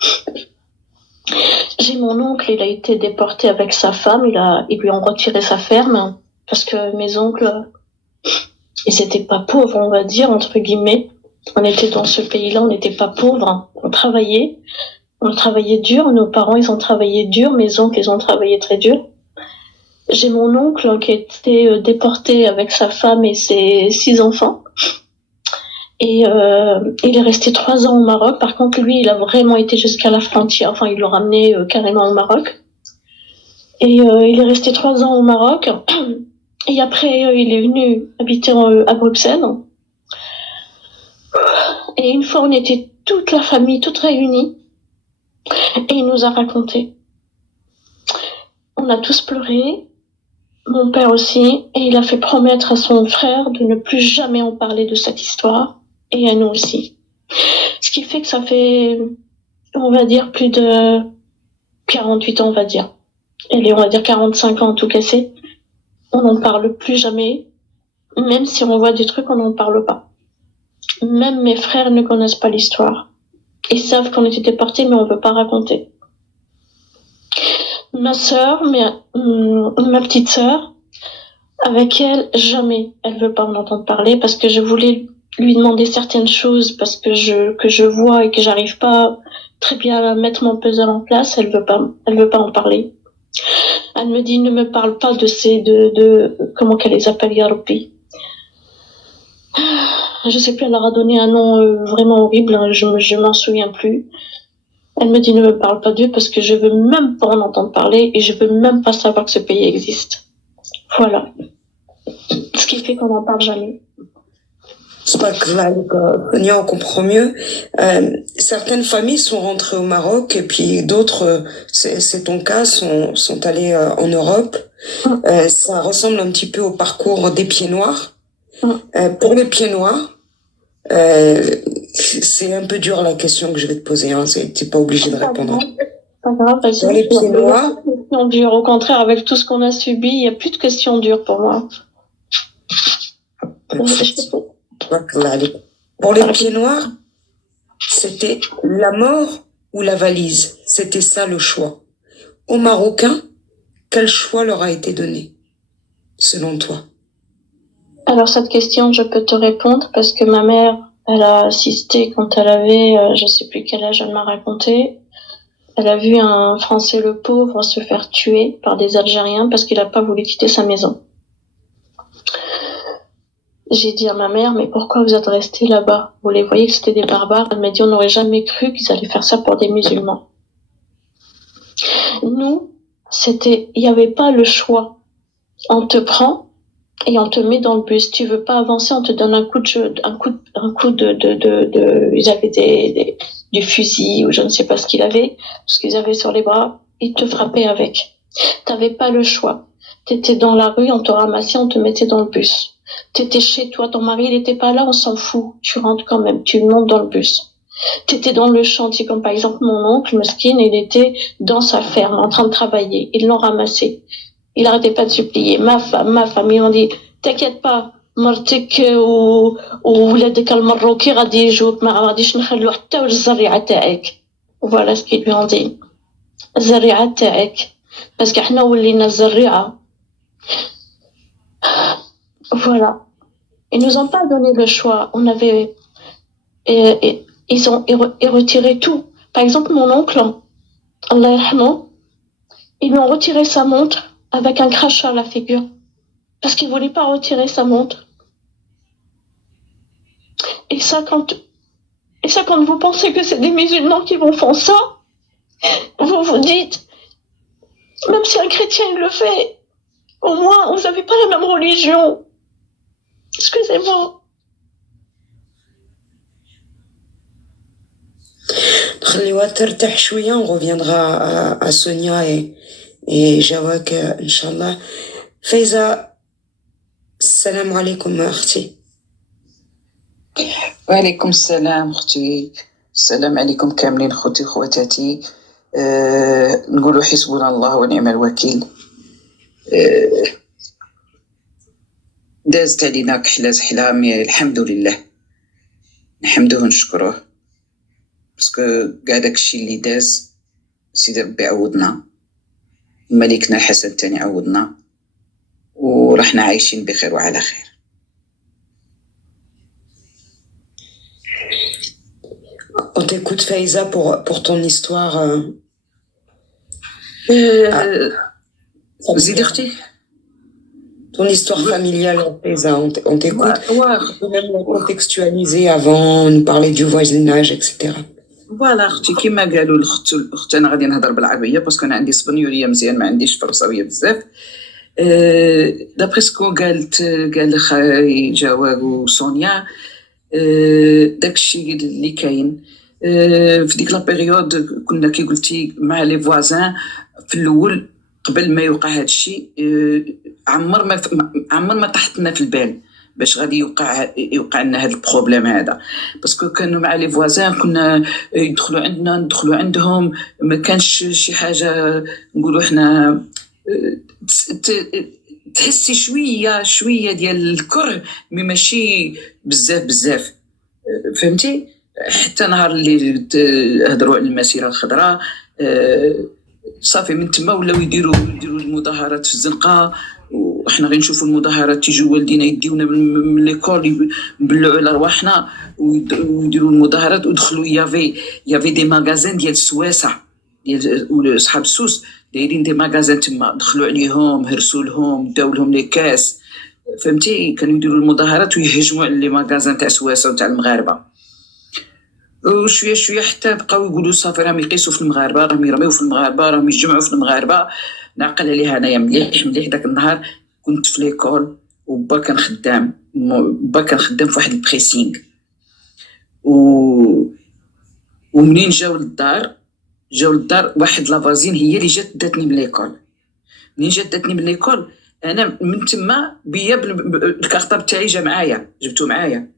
j'ai mon oncle, il a été déporté avec sa femme, ils lui ont retiré sa ferme, parce que mes oncles, ils étaient pas pauvres, on va dire, entre guillemets. On était dans ce pays-là, on n'était pas pauvres, on travaillait dur, nos parents, ils ont travaillé dur, mes oncles, ils ont travaillé très dur. J'ai mon oncle qui a été déporté avec sa femme et ses 6 enfants. Et il est resté 3 ans au Maroc. Par contre, lui, il a vraiment été jusqu'à la frontière. Enfin, ils l'ont ramené carrément au Maroc. Et il est resté 3 ans au Maroc. Et après, il est venu habiter à Bruxelles. Et une fois, on était toute la famille, toute réunie. Et il nous a raconté. On a tous pleuré. Mon père aussi. Et il a fait promettre à son frère de ne plus jamais en parler de cette histoire. Et à nous aussi. Ce qui fait que ça fait, on va dire, plus de 48 ans, on va dire. Et on va dire 45 ans tout cassé. On n'en parle plus jamais. Même si on voit des trucs, on n'en parle pas. Même mes frères ne connaissent pas l'histoire. Ils savent qu'on était déportés, mais on ne veut pas raconter. Ma sœur, ma petite sœur, avec elle, jamais elle veut pas en entendre parler parce que je voulais lui demander certaines choses parce que je vois et que j'arrive pas très bien à mettre mon puzzle en place. Elle veut pas en parler. Elle me dit, ne me parle pas de comment qu'elle les appelle, Ya Rabbi. Je sais plus, elle leur a donné un nom vraiment horrible, hein, je m'en souviens plus. Elle me dit, ne me parle pas d'eux parce que je veux même pas en entendre parler et je veux même pas savoir que ce pays existe. Voilà. Ce qui fait qu'on n'en parle jamais. C'est pas grave, Sonia, on comprend mieux. Certaines familles sont rentrées au Maroc et puis d'autres, c'est ton cas, sont allées en Europe. Ça ressemble un petit peu au parcours des Pieds Noirs. Pour les Pieds Noirs, c'est un peu dur la question que je vais te poser. Hein. T'es pas obligé de répondre. Pas grave, parce pour les Pieds Noirs, questions dures. Au contraire, avec tout ce qu'on a subi, il n'y a plus de questions dures pour moi. pour les Pieds Noirs, c'était la mort ou la valise. C'était ça le choix. Aux Marocains, quel choix leur a été donné, selon toi? Alors cette question, je peux te répondre parce que ma mère, elle a assisté quand elle avait, je sais plus quel âge, elle m'a raconté. Elle a vu un Français le pauvre se faire tuer par des Algériens parce qu'il n'a pas voulu quitter sa maison. J'ai dit à ma mère, mais pourquoi vous êtes restés là-bas? Vous les voyez que c'était des barbares? Elle m'a dit, on n'aurait jamais cru qu'ils allaient faire ça pour des musulmans. Nous, il n'y avait pas le choix. On te prend et on te met dans le bus. Tu veux pas avancer, on te donne un coup de ils avaient du fusil ou je ne sais pas ce qu'il avait, ce qu'ils avaient sur les bras, ils te frappaient avec. T'avais pas le choix. T'étais dans la rue, on te ramassait, on te mettait dans le bus. T'étais chez toi, ton mari il était pas là, on s'en fout. Tu rentres quand même, tu montes dans le bus. T'étais dans le chantier, comme par exemple mon oncle, Meskin, il était dans sa ferme, en train de travailler. Ils l'ont ramassé. Il arrêtait pas de supplier. Ma femme, ils m'ont dit, t'inquiète pas, مرتك وولادك المروكي غادي يجوك ما غاديش نخلو حتى الزريعة تاعك. Voilà ce qu'ils lui ont dit. الزريعة تاعك. Parce que حنا ولينا الزريعة. Voilà. Ils nous ont pas donné le choix. On avait, ils ont retiré tout. Par exemple, mon oncle, Allah yarhamou, ils lui ont retiré sa montre avec un crachat à la figure. Parce qu'il voulait pas retirer sa montre. Et ça, quand vous pensez que c'est des musulmans qui vont faire ça, vous vous dites, même si un chrétien il le fait, au moins, vous n'avez pas la même religion. Excusez-moi. خليوها ترتاح شوية. On reviendra à Sonia et Jawak, Inch'Allah. فايزة, السلام عليكم أختي. وعليكم السلام أختي. السلام عليكم كاملين خوتي خواتاتي. نقولوا حسبنا الله ونعم الوكيل. دازت علينا كحلة زحلة، الحمد لله نحمدوه ونشكروه، باسكو كاع داكشي اللي داز سيدي ربي عوضنا، ملكنا الحسن تاني عوضنا، ورحنا عايشين بخير وعلى خير. On t'écoute Faiza pour ton histoire. زيدي اختي. Ton histoire familiale, Faiza, on t'écoute. Ouais. Tu peux même la contextualiser avant, nous parler du voisinage, etc. فوالا اختي كيما قالوا الاخت انا غادي نهضر بالعربيه باسكو انا عندي اسبانيوليه مزيان، ما عنديش فرنساويه بزاف. دابري سكو قال خاي جواب وسونيا، داكشي اللي كاين في ديك لا بيريود كنا كي قلتي مع لي فوازان في الاول قبل ما يوقع هذا الشيء. عمر ما طحتنا في البال باش غادي يوقع لنا هذا البروبليم هذا، باسكو كانوا مع لي فوازان كنا يدخلوا عندنا ندخلوا عندهم، ما كانش شي حاجه نقولوا احنا تحسي شويه ديال الكره، مي ماشي بزاف فهمتي. حتى نهار اللي هضروا على المسيره الخضراء صافي من تما ولاو يديروا المظاهرات في الزنقه، وحنا غير نشوفوا المظاهرات تيجوا والدينا يديونا من ليكول يبلعوا على رواحنا ويديروا المظاهرات. ودخلوا يافي دي ماغازين ديال السواسه ديال صحاب السوس دايرين دي ماغازين تما، دخلوا عليهم هرسوا لهم داو لهم لي كاس فهمتي. كانوا يديروا المظاهرات ويهجموا على لي ماغازين تاع سواسه وتاع المغاربه، وشويه حتى بقاو يقولوا صافي راهم يقيسوا في المغاربه، راهم يرميو في المغاربه، راهم يجمعوا في المغاربه. نعقل عليها انايا مليح داك النهار كنت في ليكول وبا كان خدام في واحد البريسينغ، ومنين جاو للدار واحد لافازين هي اللي جات داتني من ليكول. منين جات داتني من ليكول انا من تما بيا الكارطاب تاعي جا معايا، جبتو معايا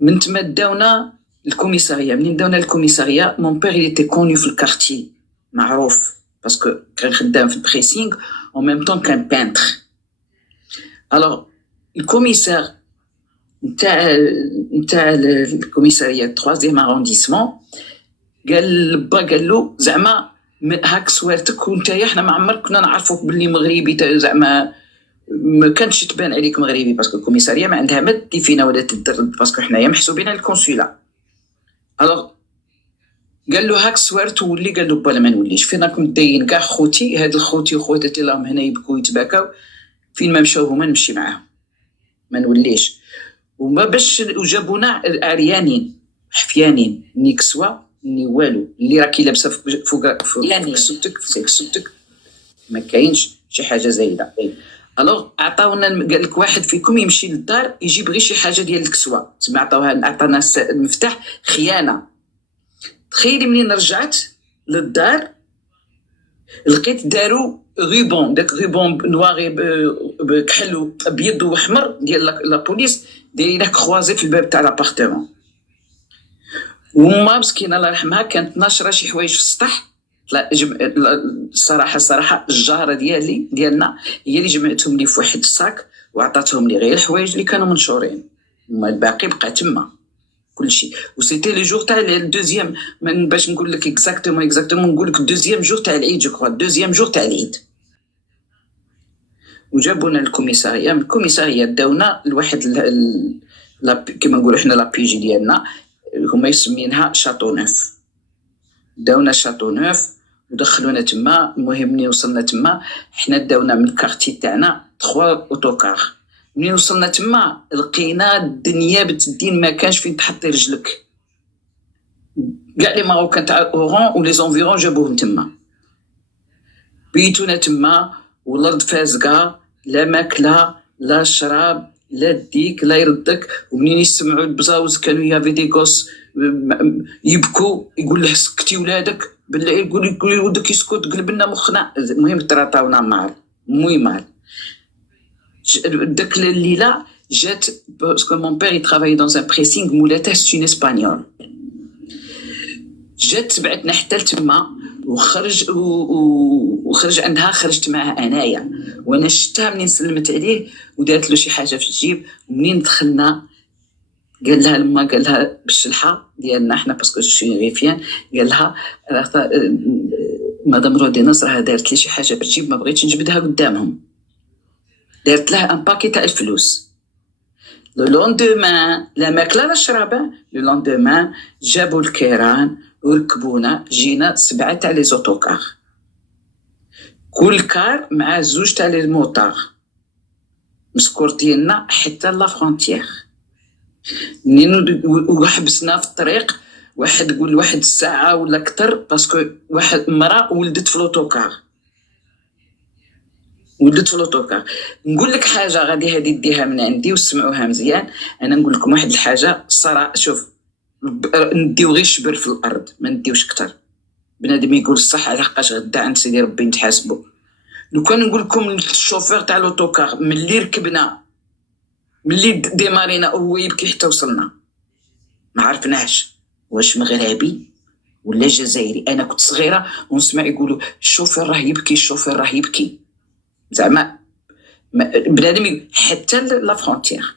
من تما داونا الكوميساريا. منين داونا الكوميساريا مون بير ايتي كوني في الكارتي معروف، باسكو كان خدام في البريسينغ او ميم طون كان بانتر. الوغ الكوميسار نتاع الكوميساريا 3 ارونديسمون قال له زعما هاك صويرتك ونتايا حنا ما عمرك كنا نعرفوك باللي مغربي، زعما ما كانش تبان عليك مغربي، باسكو الكوميساريه ما عندها ما تدي فينا ولا تدرد، باسكو حنايا محسوبين على الكونسولا. الوغ قال له هاك صويرت وولي، قال له بلا ما نوليش، فين راكم داين كاع خوتي، هاد الخوتي وخواتاتي راهم هنا يبكوا يتباكاو، فين ما مشاو هما نمشي معاهم ما نوليش. وما باش وجابونا عريانين حفيانين، ني كسوه ني والو، اللي راكي لابسه فوق كسوتك ما كاينش شي حاجه زايده. الوغ عطاونا قال لك واحد فيكم يمشي للدار يجيب غير شي حاجه ديال الكسوه، تما عطانا المفتاح. خيانه. تخيلي منين رجعت للدار لقيت داروا غيبون، داك غيبون نواغي بكحل ابيض واحمر ديال لا بوليس دايره كروازي في الباب تاع لابارتمون. وما مسكينه الله يرحمها كانت ناشره شي حوايج في السطح. الصراحه الجاره ديالنا هي اللي جمعتهم لي في واحد الصاك وعطاتهم لي غير الحوايج اللي كانوا منشورين، وما الباقي بقى تما كلشي. وسيتي لي جور تاع الدوزيام، باش نقول لك اكزاكتومون نقول لك الدوزيام جور تاع العيد، جو كرو الدوزيام جور تاع العيد. وجابونا الكوميساريه، من الكوميساريه داونا لواحد كيما نقولوا حنا لا بيجي ديالنا، هما يسمينها شاطو نوف. داونا شاطو نوف ودخلونا تما. المهم ملي وصلنا تما حنا داونا من الكارتي تاعنا 3 اوتوكار. ملي وصلنا تما لقينا الدنيا بتدين، ما كانش فين تحطي رجلك. كاع لي ماروكان تاع اورون ولي زونفيرون جابوهم تما، بيتونا تما والارض فازقه، لا ماكله لا شراب لا ديك لا يردك. ومنين يسمعوا البزاوز كانوا يافي دي غوس يبكوا، يقول له سكتي ولادك بالله، يقول ولدك يسكت قلب لنا مخنا. المهم تراطاونا مال مال. داك الليله جات باسكو مون بير يترافاي دون ان بريسينغ مولاته سي اسبانيول، جات تبعتنا حتى لتما وخرج عندها. خرجت معها انايا وانا شفتها منين سلمت عليه ودارت له شي حاجه في الجيب. ومنين دخلنا قال لها بالشلحه ديالنا حنا باسكو شي غيفيان، قال لها مدام رودي نصر راه دارت لي شي حاجه في الجيب ما بغيتش نجبدها قدامهم. دارت لها ان باكي تاع الفلوس. لو لوندومان لا ماكله لا شرابه. لو لوندومان جابوا الكيران وركبونا، جينا 7 تاع لي زوتوكار، كل كار مع 2 تاع لي موطار مسكورتينا حتى لا فرونتيير. وحبسنا في الطريق واحد قول واحد الساعه ولا اكثر، باسكو واحد مرا ولدت في لوطوكار. نقول لك حاجه غادي هذه ديها من عندي وسمعوها مزيان. انا نقول لكم واحد الحاجه الصراحه، شوف نديو غير شبر في الارض ما نديوش كتر. بنادم يقول الصح على حقاش غدا عند سيدي ربي نتحاسبوا. لو كان نقول لكم الشوفير تاع لوطوكار ملي ركبنا ملي ديمارينا هو يبكي حتى وصلنا، ما عرفناش واش مغربي ولا جزائري. انا كنت صغيره ونسمع يقولوا الشوفير راه يبكي، زعما بنادم حتى لا فرونتيير.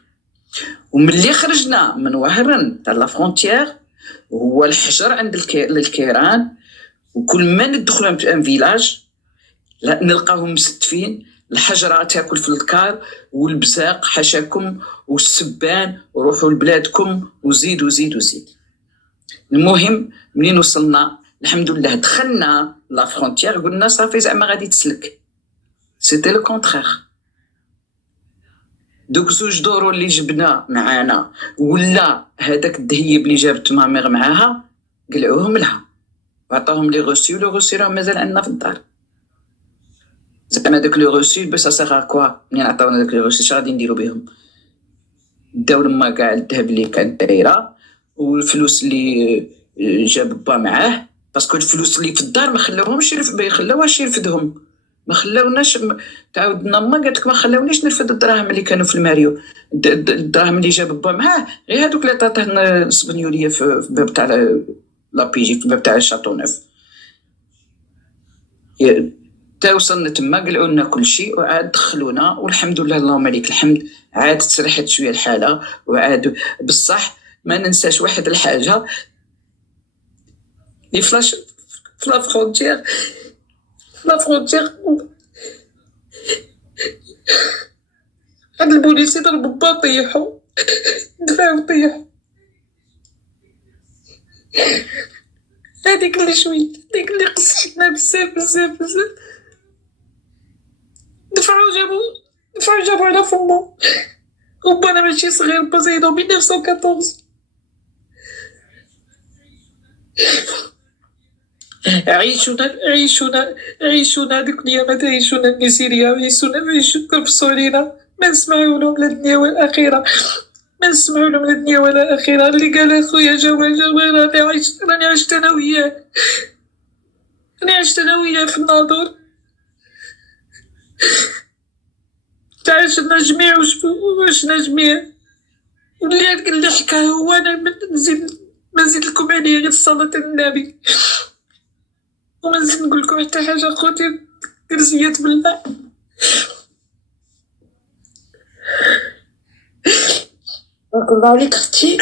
وملي خرجنا من وهران تاع لا فرونتيير هو الحجر عند الكيران، وكل ما ندخلوا في ان فيلاج لا نلقاهم مستفين، الحجره تاكل في الكار والبزاق حاشاكم والسبان وروحوا لبلادكم وزيد. المهم منين وصلنا الحمد لله دخلنا لا فرونتيير قلنا صافي زعما غادي تسلك. سيتي لو كونترير. دوك 2 دورو اللي جبنا معانا ولا هذاك الدهيب اللي جابت مامير معاها قلعوهم لها وعطاهم لي غوسي. لو غوسي راه مازال عندنا في الدار. زعما داك لو غوسي بس سا كوا منين عطاونا داك لو غوسي اش غادي نديرو بهم؟ داو لما كاع الذهب اللي كانت دايره والفلوس اللي جاب با معاه، باسكو الفلوس اللي في الدار ما خلاوهمش خلاوهاش يرفدهم، ما خلاوناش. تعاودنا ما قالت لك ما خلاونيش نرفد الدراهم اللي كانوا في الماريو. الدراهم اللي جاب با معاه غير هذوك اللي عطاتنا السبنيوليه في باب تاع لا بيجي في باب تاع الشاطو نوف. تا وصلنا تما قلعوا لنا كل شيء وعاد دخلونا والحمد لله اللهم عليك الحمد. عاد تسرحت شويه الحاله وعاد بصح ما ننساش واحد الحاجه لي فلاش في لا فرونتيير. هاد البوليسي ضربوا با طيحوا دفعوا طيحوا. هذيك اللي شويه هذيك اللي قصتنا بزاف دفعوا جابوا على فمو. وبانا ماشي صغير با زيدو 1914. عيشونا هذيك الأيامات، عيشونا الميزيريا، عيشونا كرفصوا علينا. ما نسمعوا لهم لا الدنيا ولا الآخرة، اللي قال اخويا جوا راني عشت انا وياه. أنا عشت أنا وياه في الناظور، تعاشرنا جميع وعشنا جميع. واللي اللي حكى هو أنا ما نزيد لكم عليه غير صلاة النبي، وما نزيد نقول لكم حتى حاجة خوتي كرزيات بالله. بارك الله عليك اختي.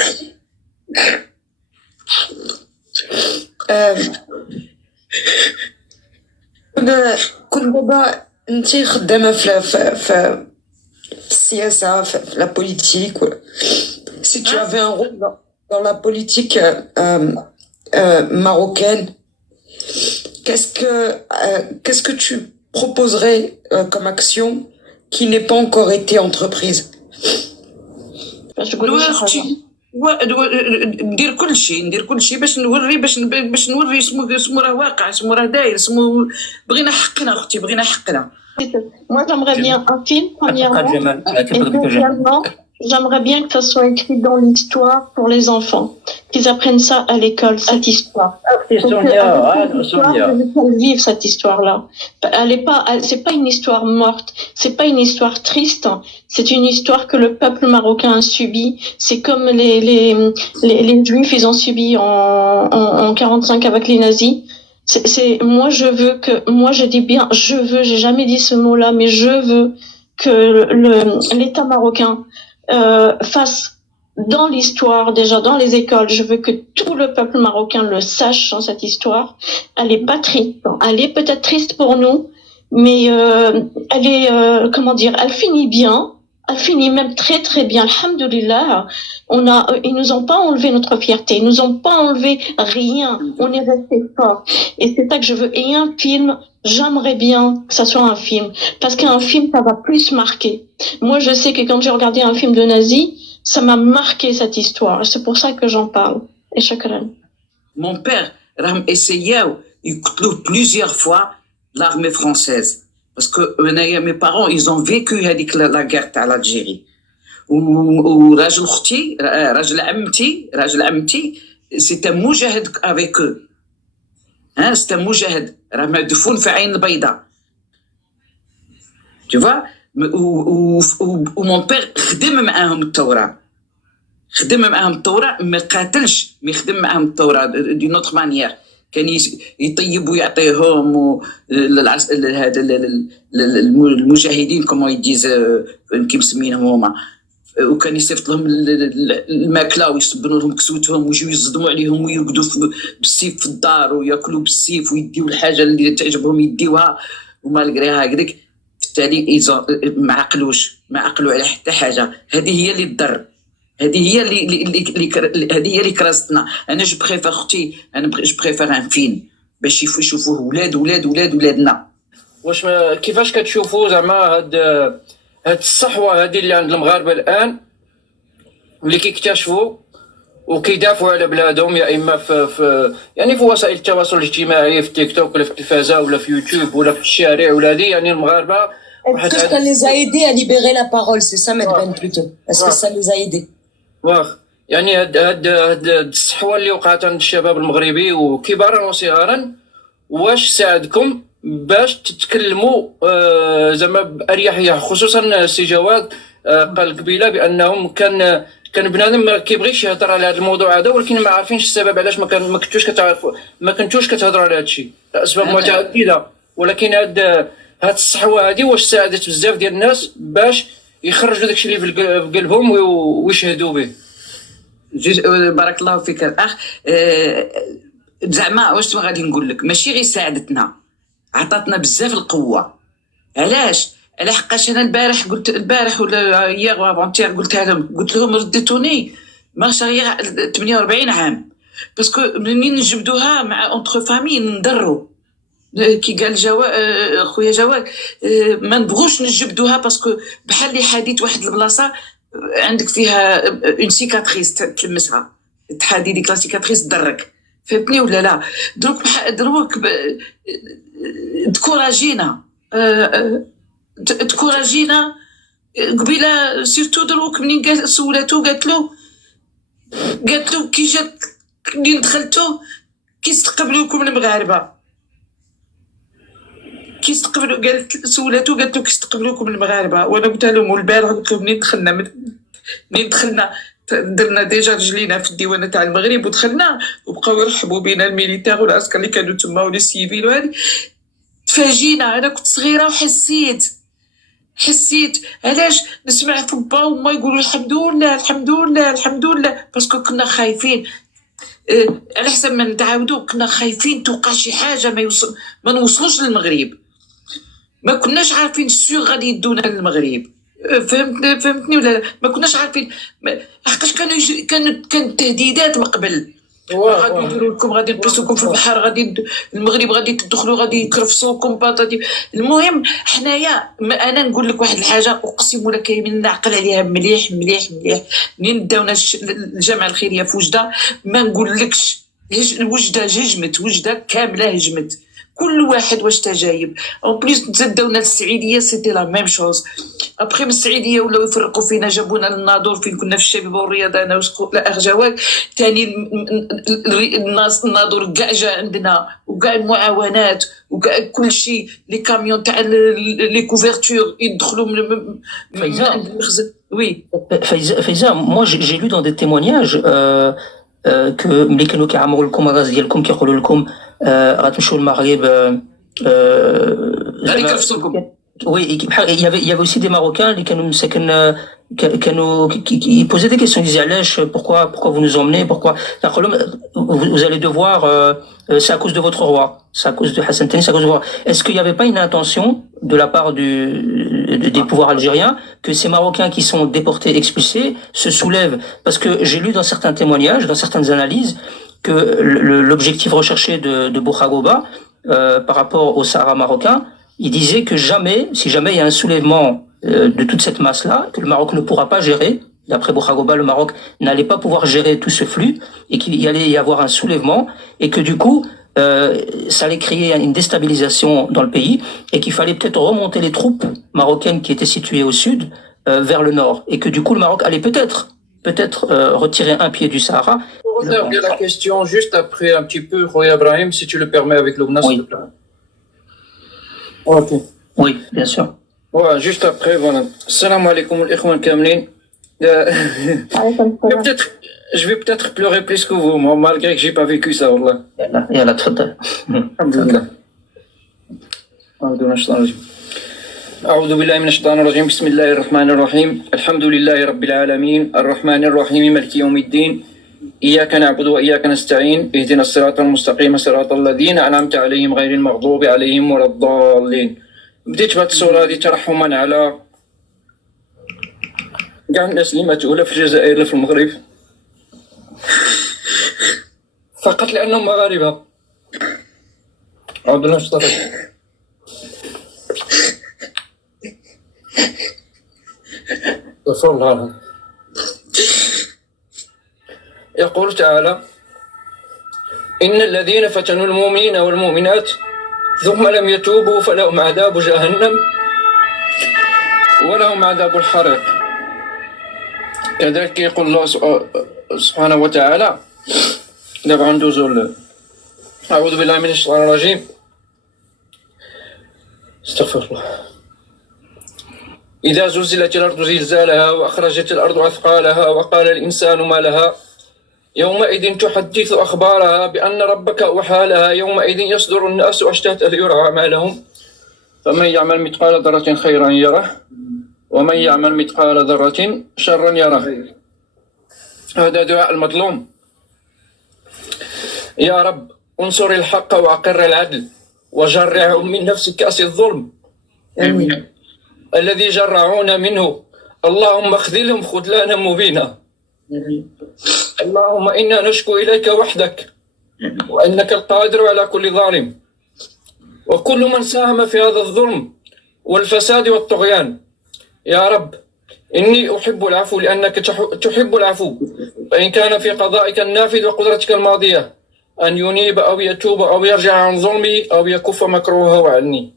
كنت دابا انتي خدامه في السياسه في لا بوليتيك. Si tu avais un rôle dans la politique marocaine, qu'est-ce que tu proposerais comme action qui n'ait pas encore été entreprise? ندير كل شيء باش نوري اسمو راه واقع، اسمو راه داير، اسمو بغينا حقنا اختي، بغينا حقنا. Moi, j'aimerais bien un film, premièrement, et deuxièmement, j'aimerais bien que ça soit écrit dans l'histoire pour les enfants, qu'ils apprennent ça à l'école, cette histoire. Vivre cette histoire-là. C'est pas une histoire morte, c'est pas une histoire triste, c'est une histoire que le peuple marocain a subi. C'est comme les Juifs, ils ont subi en 45 avec les nazis. Moi je dis bien, j'ai jamais dit ce mot-là, mais je veux que l'État marocain fasse dans l'histoire, déjà dans les écoles, je veux que tout le peuple marocain le sache dans cette histoire. Elle est pas triste, elle est peut-être triste pour nous, mais elle est, elle finit bien. Elle finit même très très bien, alhamdoulilah. Ils nous ont pas enlevé notre fierté, ils nous ont pas enlevé rien, on est resté fort. Et c'est ça que je veux. Et un film, j'aimerais bien que ça soit un film, parce qu'un film, ça va plus marquer. Moi, je sais que quand j'ai regardé un film de nazi, ça m'a marqué cette histoire. C'est pour ça que j'en parle. Et shukran. Mon père, راهم essayé يقتلوه plusieurs fois l'armée française. Parce que mes parents, ils ont vécu la guerre à l'Algérie. وراجل اختي راجل عمتي c'était un مجاهد avec eux. c'était un مجاهد راه مدفون في عين البيضاء. tu vois. ومون بير خدم معاهم الثوره، ما قاتلش، مي خدم معاهم الثوره دي نوتر مانيير. كان يطيب ويعطيهم هذا المجاهدين كما يديز كي مسمينهم هما، وكان يصيفط لهم الماكله ويصبنوا لهم كسوتهم ويجيو يصدموا عليهم ويرقدوا بالسيف في الدار وياكلوا بالسيف ويديو الحاجه اللي تعجبهم يديوها ومالغريها هكذاك. بالتالي ما عقلوا على حتى حاجه. هذه هي اللي تضر، هذه هي اللي كراستنا. انا جو بريفير اختي، جو بريفير ان فيلم باش يشوفوه ولادنا. واش كيفاش كتشوفوا زعما هاد الصحوه هذه اللي عند المغاربه الان اللي كيكتشفوا وكيدافعوا على بلادهم، يا اما في يعني في وسائل التواصل الاجتماعي، في تيك توك ولا في التلفازه ولا في يوتيوب ولا في الشارع ولا هذه، يعني المغاربه Est-ce que ça les a aidés à libérer la parole? C'est ça, Medben, plutôt. Est-ce que ça les a aidés? واخ يعني هاد الصحوه اللي وقعت عند الشباب المغربي وكبارا وصغارا، واش ساعدكم باش تتكلموا زعما باريحيه؟ خصوصا السي جواد قال قبيله بانهم كان بنادم ما كيبغيش يهضر على هذا الموضوع هذا، ولكن ما عارفينش السبب علاش ما كنتوش كتهضروا على هذا الشيء. اسباب متعدده، ولكن هاد الصحوه هذه واش ساعدت بزاف ديال الناس باش يخرجوا داكشي اللي في قلبهم ويشهدوا به. بارك الله فيك الاخ. زعما واش غادي نقول لك، ماشي غير ساعدتنا، عطاتنا بزاف القوه. علاش؟ على حقاش انا البارح ولا يا افونتير قلت لهم رديتوني ماشي غير 48 عام، باسكو منين نجبدوها مع اونتر فامي نضروا. كي قال خويا جواد ما نبغوش نجبدوها، باسكو بحال اللي حديت واحد البلاصه عندك فيها اون سيكاتريس تلمسها، تحادي ديك لا سيكاتريس تضرك، فهمتني ولا لا؟ دروك تكوراجينا قبيله سيرتو دروك منين سولاتو قالت له كي جات منين دخلتو كيستقبلوكم المغاربه. كيستقبلوا، قالت سولاتو قالت له كيستقبلوكم المغاربه، وانا قلت لهم البارح قلت لهم منين دخلنا درنا ديجا رجلينا في الديوانه تاع المغرب ودخلنا وبقاو يرحبوا بينا الميليتير والعسكر اللي كانوا تما ولي السيفيل وهذه. تفاجينا، انا كنت صغيره حسيت علاش نسمع في با وما يقولوا الحمد لله الحمد لله الحمد لله، باسكو كنا خايفين على حسب ما نتعاودوا، كنا خايفين توقع شي حاجه ما نوصلوش للمغرب، ما كناش عارفين السيو غادي يدونا للمغرب. فهمتني ولا لا؟ ما كناش عارفين حقاش كانت تهديدات من قبل، غادي يديروا لكم، غادي ينقصوكم في البحر، غادي المغرب غادي تدخلوا، غادي يكرفسوكم باطاتي. المهم حنايا انا نقول لك واحد الحاجه اقسم لك من نعقل عليها مليح مليح مليح. منين داونا الجامعه الخيريه في وجده ما نقولكش وجده هجمت، وجده كامله هجمت، كل واحد واش تجايب. اون بليس تزدونا السعيديه سيتي لا ميم شوز. ابخي من السعيديه ولاو يفرقوا فينا، جابونا للناظور فين كنا في الشباب والرياضه انا لا اغجواك ثاني الناظور كاع جا عندنا، وكاع المعاونات وكاع كل شيء، لي كاميون تاع لي كوفرتور يدخلوا من المخزن. وي فايزة, moi j'ai lu dans des témoignages que ملي كانوا كيعمروا لكم الراس ديالكم كيقولوا لكم غتمشيو للمغرب. غادي يكرفسوكم. Oui, il y avait aussi des Marocains qui posaient des questions, ils disaient Alèche, pourquoi vous nous emmenez, pourquoi vous allez devoir, c'est à cause de votre roi, c'est à cause de Hassan Tani, c'est à cause de votre roi. Est-ce qu'il n'y avait pas une intention de la part des pouvoirs algériens que ces Marocains qui sont déportés, expulsés, se soulèvent? Parce que j'ai lu dans certains témoignages, dans certaines analyses, que l'objectif recherché de Boukhaghoba par rapport au Sahara marocain, il disait que si jamais il y a un soulèvement de toute cette masse-là, que le Maroc ne pourra pas gérer, d'après Boukhaghoba, le Maroc n'allait pas pouvoir gérer tout ce flux, et qu'il y allait y avoir un soulèvement, et que du coup, ça allait créer une déstabilisation dans le pays, et qu'il fallait peut-être remonter les troupes marocaines qui étaient situées au sud vers le nord, et que du coup le Maroc allait peut-être retirer un pied du Sahara. Pour revenir à la question juste après un petit peu, Roya Ibrahim, si tu le permets avec l'OMNA, s'il te plaît. Ok. Oui, bien sûr. Ouais, juste après, voilà. Salam alaikum, l'ikhwan kamlin. Je vais peut-être pleurer plus que vous, moi, malgré que j'ai pas vécu ça, wallah. Yalla, tfadal. Alhamdulillah. أعوذ بالله من الشيطان الرجيم. بسم الله الرحمن الرحيم. الحمد لله رب العالمين الرحمن الرحيم مالك يوم الدين إياك نعبد وإياك نستعين اهدنا الصراط المستقيم صراط الذين أنعمت عليهم غير المغضوب عليهم ولا الضالين. بديت بهاد الصورة هادي ترحما على كاع الناس اللي ماتوا لا في الجزائر لا في المغرب فقط لأنهم مغاربة. عبد الله الشطري. يقول تعالى إن الذين فتنوا المؤمنين والمؤمنات ثم لم يتوبوا فلهم عذاب جهنم ولهم عذاب الحريق. كذلك يقول الله سبحانه وتعالى دابا غندوزو أعوذ بالله من الشيطان الرجيم. استغفر الله. إذا زلزلت الأرض زلزالها وأخرجت الأرض أثقالها وقال الإنسان ما لها يومئذ تحدث أخبارها بأن ربك أوحى لها يومئذ يصدر الناس أشتاتا ليرى أعمالهم فمن يعمل مثقال ذرة خيرا يره ومن يعمل مثقال ذرة شرا يره. هذا دعاء المظلوم. يا رب انصر الحق وأقر العدل وجرعهم من نفس كأس الظلم الذي جرعونا منه. اللهم اخذلهم خذلانا مبينا. اللهم إنا نشكو إليك وحدك وأنك القادر على كل ظالم وكل من ساهم في هذا الظلم والفساد والطغيان. يا رب إني أحب العفو لأنك تحب العفو، فإن كان في قضائك النافذ وقدرتك الماضية أن ينيب أو يتوب أو يرجع عن ظلمي أو يكف مكروهه عني.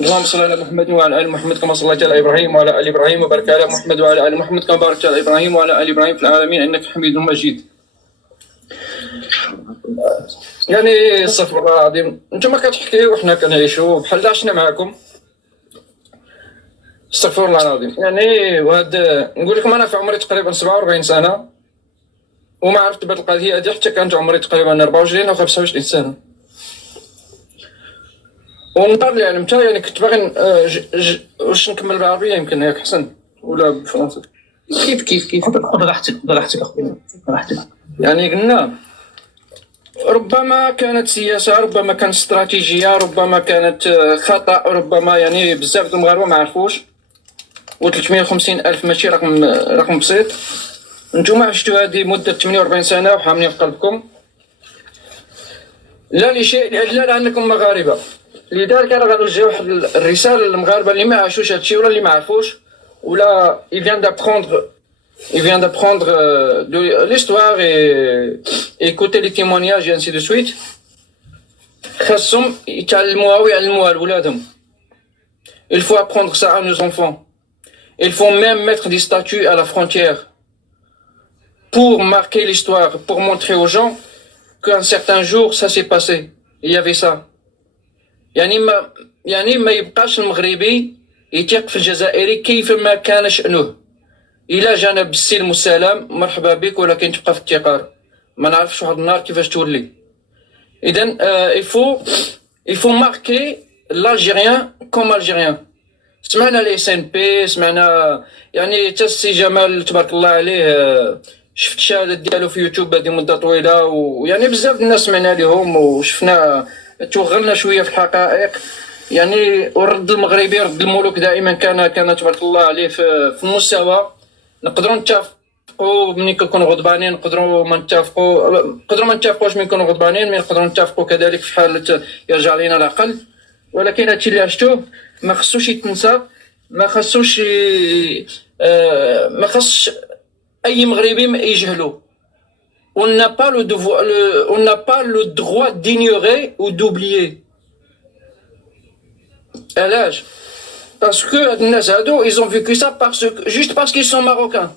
اللهم صل على محمد وعلى آل محمد كما صليت على إبراهيم وعلى آل إبراهيم وبارك على محمد وعلى آل محمد كما باركت على إبراهيم وعلى آل إبراهيم في العالمين إنك حميد مجيد. يعني استغفر الله العظيم، نتوما كتحكيو وحنا كنعيشوا بحال عشنا معاكم. استغفر الله العظيم. يعني وهاد نقول لكم انا في عمري تقريبا 47 سنه وما عرفت بهاد القضيه هادي حتى كانت عمري تقريبا 24 او 25 سنه. ونهار اللي علمتها يعني كنت باغي واش نكمل بالعربيه يمكن ياك حسن ولا بالفرنسي؟ كيف براحتك اخويا براحتك. يعني قلنا ربما كانت سياسه، ربما كانت استراتيجيه، ربما كانت خطا، ربما يعني بزاف د المغاربه ما عرفوش. و350 ألف ماشي رقم بسيط. نتوما عشتوا هذه مدة 48 سنة وحاملين في قلبكم لا لشيء إلا لأنكم مغاربة. لذلك أنا غنوجه واحد الرسالة للمغاربة اللي ما عاشوش هادشي ولا اللي ما عرفوش ولا il vient d'apprendre de l'histoire et écouter les témoignages et ainsi de suite. خاصهم يتعلموها ويعلموها لولادهم. Il faut apprendre ça à nos enfants. Il faut même mettre des statues à la frontière pour marquer l'histoire, pour montrer aux gens qu'un certain jour ça s'est passé. Il y avait ça. يعني ما يبقاش المغربي يتيق في الجزائري كيف ما كان شأنه. إلا جانا بالسلم والسلام مرحبا بك، ولكن تبقى في التقار. ما نعرفش واحد النهار كيفاش تولي. إذن il faut marquer l'Algérien comme Algérien. سمعنا لي اس ان بي، سمعنا يعني حتى السي جمال تبارك الله عليه شفت الشهاده ديالو في يوتيوب هذه مده طويله، ويعني بزاف الناس سمعنا لهم وشفنا توغلنا شويه في الحقائق. يعني والرد المغربي رد الملوك دائما كان تبارك الله عليه في المستوى. نقدروا نتفقوا ملي كنكونوا غضبانين، نقدروا ما نتفقوش ملي نكونوا غضبانين، نقدروا نتفقوا كذلك في حاله يرجع لينا العقل. ولكن هادشي اللي عشتوه ما خصوش يتنسى، ما خصش اي مغربي ما يجهلو. On n'a pas le devoir, on n'a pas le droit d'ignorer ou d'oublier. علاش؟ باسكو هاد الناس هادو ils ont vécu ça juste parce qu'ils sont marocains.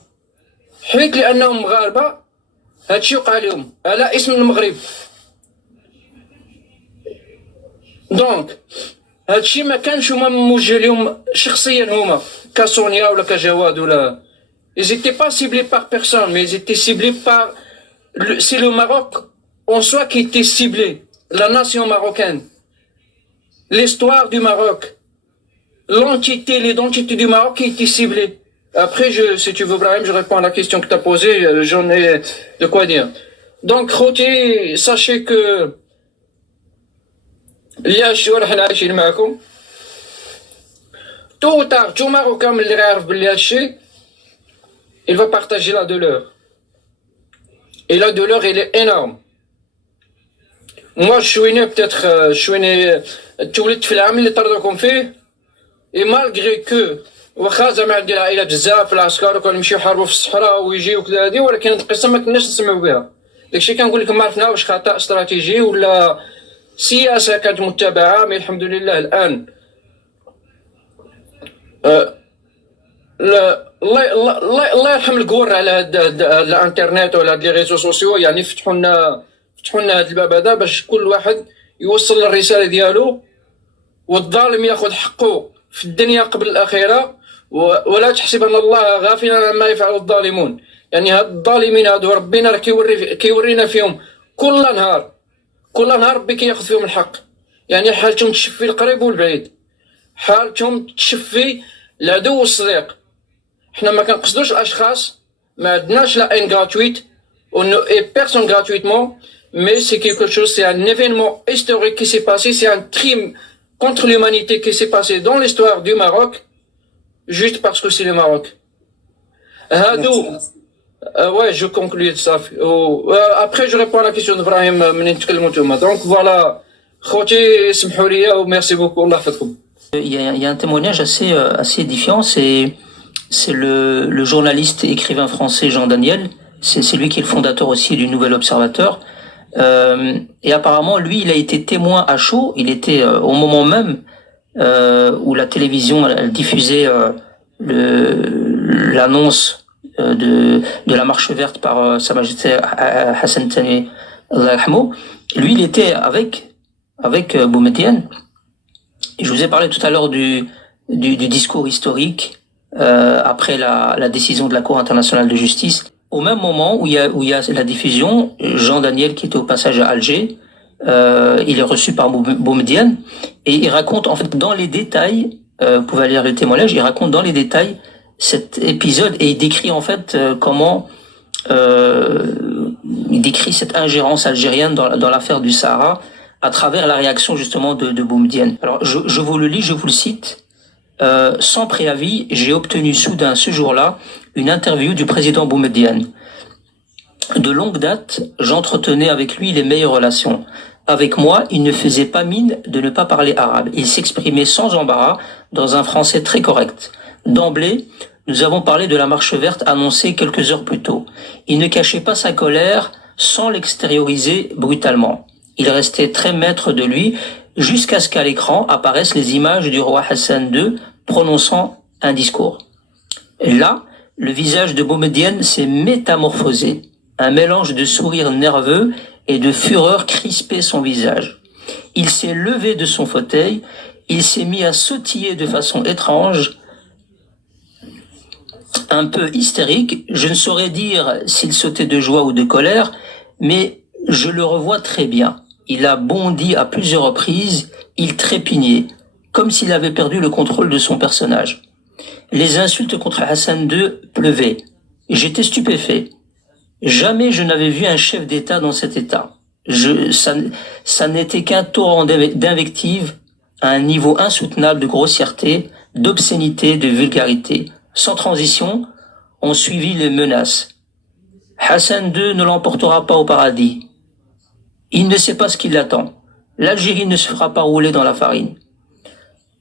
حيت لانهم مغاربه هادشي وقع لهم على اسم المغرب. دونك هادشي ما كانش هما موجه لهم شخصيا هما كسونيا ولا كجواد ولا ils étaient pas ciblés par personne mais ils étaient ciblés par c'est le Maroc en soi qui était ciblé, la nation marocaine, l'histoire du Maroc, l'identité du Maroc qui était ciblée. Après si tu veux Brahim, je réponds à la question que tu as posée, j'en ai de quoi dire. Donc خوتي sachez que اللي عشتو راه حنا عايشين معاكم تو ماروكان اللي غيعرف بلي هادشي il va partager la douleur et la douleur elle est énorme. moi شويني peut-être شويني تولدت في العام اللي طردوكم فيه et malgré que واخا زعما عندي العائله بزاف في العسكر وكنمشيو نحاربوا في الصحراء ويجيو وكذا هادي، ولكن هاد القصه ما كناش نسمعوا بها. داكشي كنقول لكم ما عرفنا واش خطا استراتيجي ولا سياسة كانت متبعة. مي الحمد لله الآن الله يرحم القور على هاد الانترنت ولا هاد لي ريزو سوسيو. يعني فتحوا لنا هاد الباب هذا باش كل واحد يوصل الرسالة ديالو، والظالم ياخذ حقه في الدنيا قبل الآخرة. ولا تحسبن الله غافلا عما يفعل الظالمون. يعني هاد الظالمين هادو ربنا راه كيورينا فيهم كل نهار ربي كياخذ فيهم الحق. يعني حالتهم تشفي القريب والبعيد، حالتهم تشفي العدو والصديق. حنا ما كنقصدوش الاشخاص، ما عندناش لا ان غراتويت اي بيرسون غراتويتمون، mais c'est quelque chose, c'est un événement historique qui s'est passé, c'est un crime contre l'humanité qui s'est passé dans l'histoire du Maroc, juste parce que c'est le Maroc. Hadou, ouais, je conclue ça. Après, je réponds à la question de Brahim. Donc voilà, khoti, smhou liya, merci beaucoup. Allah yahfadkoum. Il y a un témoignage assez édifiant, c'est le journaliste et écrivain français Jean Daniel. C'est lui qui est le fondateur aussi du Nouvel Observateur. Et apparemment, lui, il a été témoin à chaud. Il était au moment même où la télévision elle diffusait l'annonce de la marche verte par Sa Majesté Hassan Thani Allah yarhamou, lui, il était avec Boumedienne. Je vous ai parlé tout à l'heure du discours historique après la décision de la Cour internationale de justice. Au même moment où il y a la diffusion, Jean Daniel, qui était au passage à Alger, il est reçu par Boumedienne et il raconte en fait dans les détails, vous pouvez lire le témoignage, il raconte dans les détails cet épisode et il décrit en fait comment il décrit cette ingérence algérienne dans l'affaire du Sahara à travers la réaction justement de Boumedienne. Alors je vous le lis, je vous le cite. Sans préavis, j'ai obtenu soudain ce jour-là une interview du président Boumedienne. De longue date, j'entretenais avec lui les meilleures relations. Avec moi, il ne faisait pas mine de ne pas parler arabe. Il s'exprimait sans embarras dans un français très correct. D'emblée, nous avons parlé de la marche verte annoncée quelques heures plus tôt. Il ne cachait pas sa colère sans l'extérioriser brutalement. Il restait très maître de lui jusqu'à ce qu'à l'écran apparaissent les images du roi Hassan II prononçant un discours. Là, le visage de Boumedienne s'est métamorphosé. Un mélange de sourire nerveux et de fureur crispait son visage. Il s'est levé de son fauteuil, il s'est mis à sautiller de façon étrange, un peu hystérique. Je ne saurais dire s'il sautait de joie ou de colère, mais je le revois très bien. Il a bondi à plusieurs reprises, il trépignait, comme s'il avait perdu le contrôle de son personnage. Les insultes contre Hassan II pleuvaient. J'étais stupéfait. Jamais je n'avais vu un chef d'État dans cet état. Ça n'était qu'un torrent d'invectives à un niveau insoutenable de grossièreté, d'obscénité, de vulgarité. Sans transition, ont suivi les menaces. Hassan II ne l'emportera pas au paradis. Il ne sait pas ce qui l'attend. L'Algérie ne se fera pas rouler dans la farine.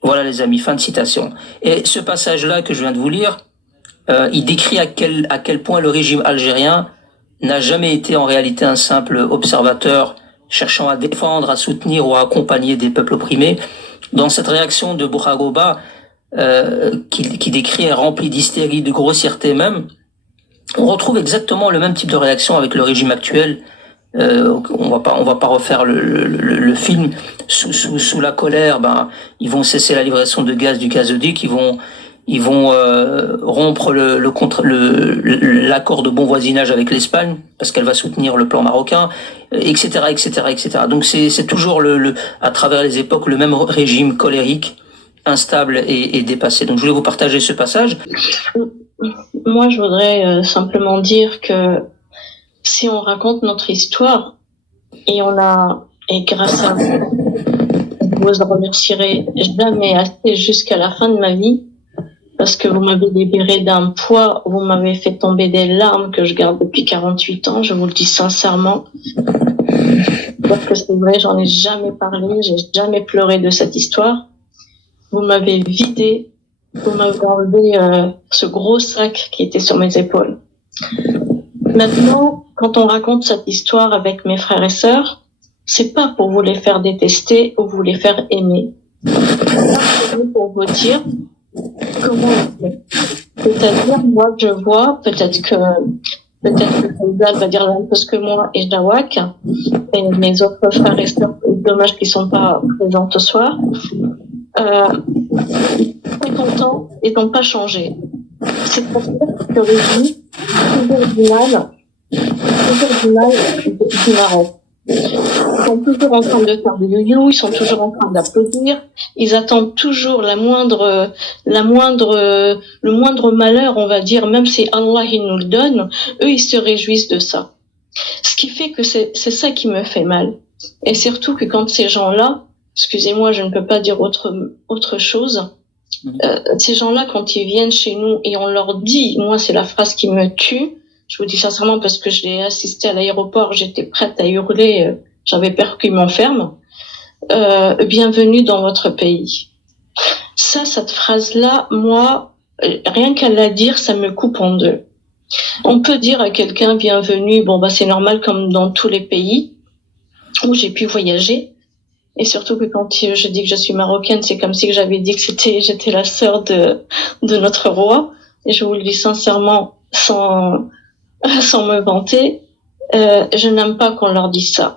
Voilà les amis, fin de citation. Et ce passage-là que je viens de vous lire, il décrit à quel point le régime algérien n'a jamais été en réalité un simple observateur cherchant à défendre, à soutenir ou à accompagner des peuples opprimés. Dans cette réaction de Bourhagoba, qui décrit est remplie d'hystérie, de grossièreté même, on retrouve exactement le même type de réaction avec le régime actuel. On va pas refaire le film. Sous la colère, ils vont cesser la livraison de gaz du gazoduc, ils vont rompre l'accord de bon voisinage avec l'Espagne parce qu'elle va soutenir le plan marocain, etc., etc., etc. Donc c'est toujours à travers les époques le même régime colérique, instable et dépassé. Donc je voulais vous partager ce passage. Moi, je voudrais simplement dire que si on raconte notre histoire et grâce à vous, je vous remercierai jamais assez jusqu'à la fin de ma vie parce que vous m'avez libéré d'un poids, vous m'avez fait tomber des larmes que je garde depuis 48 ans, je vous le dis sincèrement. Parce que c'est vrai, j'en ai jamais parlé, j'ai jamais pleuré de cette histoire. Vous m'avez vidé, vous m'avez enlevé ce gros sac qui était sur mes épaules. Maintenant, quand on raconte cette histoire avec mes frères et sœurs, c'est pas pour vous les faire détester ou vous les faire aimer. C'est pour vous dire comment on fait. C'est-à-dire, moi, je vois, peut-être que Faisal va dire la même chose que moi et Jawak, et mes autres frères et sœurs, dommage qu'ils sont pas présents ce soir, très contents et n'ont pas changé. C'est pour dire que le régime toujours du mal du Maroc. Ils sont toujours en train de faire des yo-yo, ils sont toujours en train d'applaudir, ils attendent toujours le moindre malheur, on va dire, même si Allah il nous le donne, eux ils se réjouissent de ça. Ce qui fait que c'est ça qui me fait mal. Et surtout que quand ces gens-là, excusez-moi, je ne peux pas dire autre chose, ces gens-là, quand ils viennent chez nous et on leur dit, moi c'est la phrase qui me tue, je vous dis sincèrement parce que je l'ai assisté à l'aéroport, j'étais prête à hurler, j'avais peur qu'ils m'enferment, bienvenue dans votre pays. Cette phrase-là, moi, rien qu'à la dire, ça me coupe en deux. On peut dire à quelqu'un bienvenue, c'est normal comme dans tous les pays où j'ai pu voyager. Et surtout que quand je dis que je suis marocaine, c'est comme si que j'avais dit que j'étais la sœur de notre roi. Et je vous le dis sincèrement, sans me vanter, je n'aime pas qu'on leur dise ça.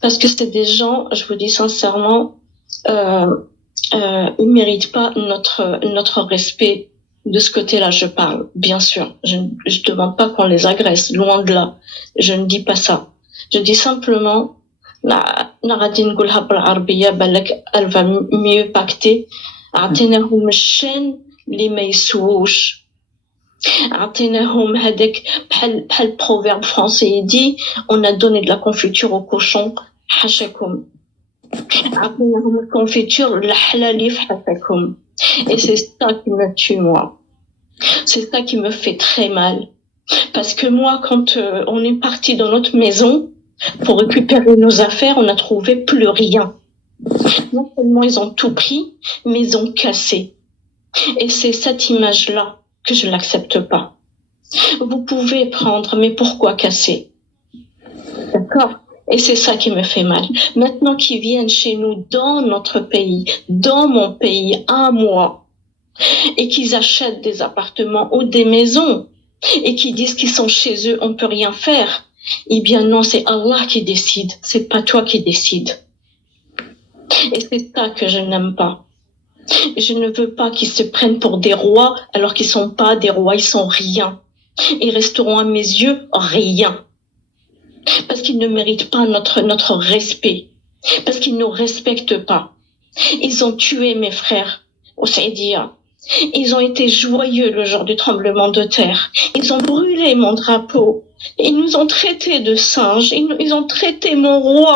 Parce que c'est des gens, je vous dis sincèrement, ils méritent pas notre respect. De ce côté-là, je parle, bien sûr. Je demande pas qu'on les agresse, loin de là. Je ne dis pas ça. Je dis simplement, elle va mieux pacter. عطيناهم الشان اللي ما يسووش عطيناهم هذاك بحال proverbe français dit on a donné de la confiture au cochon حشاكم عطيناهم الconfiture الحلالي في حشاكم. Et c'est ça qui me tue, moi. C'est ça qui me fait très mal. Parce que moi, quand on est parti dans notre maison pour récupérer nos affaires, on n'a trouvé plus rien. Non seulement ils ont tout pris, mais ils ont cassé. Et c'est cette image-là que je n'accepte pas. Vous pouvez prendre, mais pourquoi casser? D'accord? Et c'est ça qui me fait mal. Maintenant qu'ils viennent chez nous, dans notre pays, dans mon pays, à moi, et qu'ils achètent des appartements ou des maisons, et qu'ils disent qu'ils sont chez eux, on peut rien faire. Eh bien non, c'est Allah qui décide, c'est pas toi qui décides. Et c'est ça que je n'aime pas. Je ne veux pas qu'ils se prennent pour des rois alors qu'ils sont pas des rois, ils sont rien. Ils resteront à mes yeux rien. Parce qu'ils ne méritent pas notre respect. Parce qu'ils ne nous respectent pas. Ils ont tué mes frères au Saïdia. Ils ont été joyeux le jour du tremblement de terre. Ils ont brûlé mon drapeau. Ils nous ont traités de singes. Ils ont traité mon roi.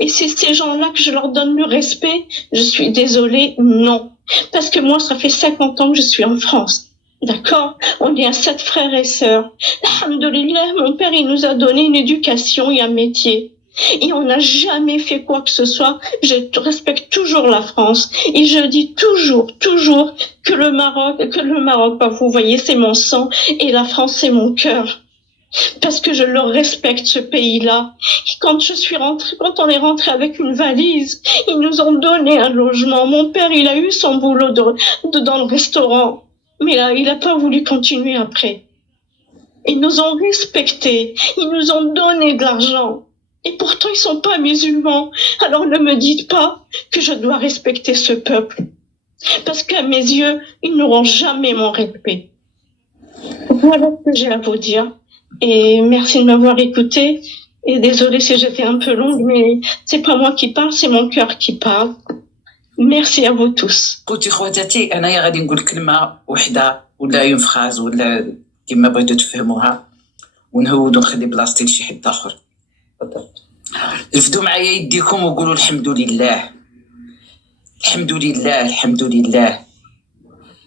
Et c'est ces gens-là que je leur donne le respect. Je suis désolée, non. Parce que moi, ça fait 50 ans que je suis en France. D'accord? On est à 7 frères et sœurs. Alhamdoulilah, mon père, il nous a donné une éducation et un métier. Et on n'a jamais fait quoi que ce soit. Je respecte toujours la France. Et je dis toujours que le Maroc, bah, vous voyez, c'est mon sang. Et la France, c'est mon cœur. Parce que je le respecte, ce pays-là. Et quand on est rentré avec une valise, ils nous ont donné un logement. Mon père, il a eu son boulot dans le restaurant. Mais là, il n'a pas voulu continuer après. Ils nous ont respectés. Ils nous ont donné de l'argent. Et pourtant, ils sont pas musulmans. Alors ne me dites pas que je dois respecter ce peuple. Parce qu'à mes yeux, ils n'auront jamais mon respect. Voilà ce que j'ai à vous dire. Et merci de m'avoir écouté. Et désolée si j'étais un peu longue, mais c'est pas moi qui parle, c'est mon cœur qui parle. Merci à vous tous. قلت خواتاتي انايا غادي نقول كلمه وحده ولا اون فراز ولا كما بغيتو تفهموها ونهود ونخلي بلاصتي لشي حد اخر. رفدوا معايا يديكم وقولوا الحمد لله الحمد لله الحمد لله.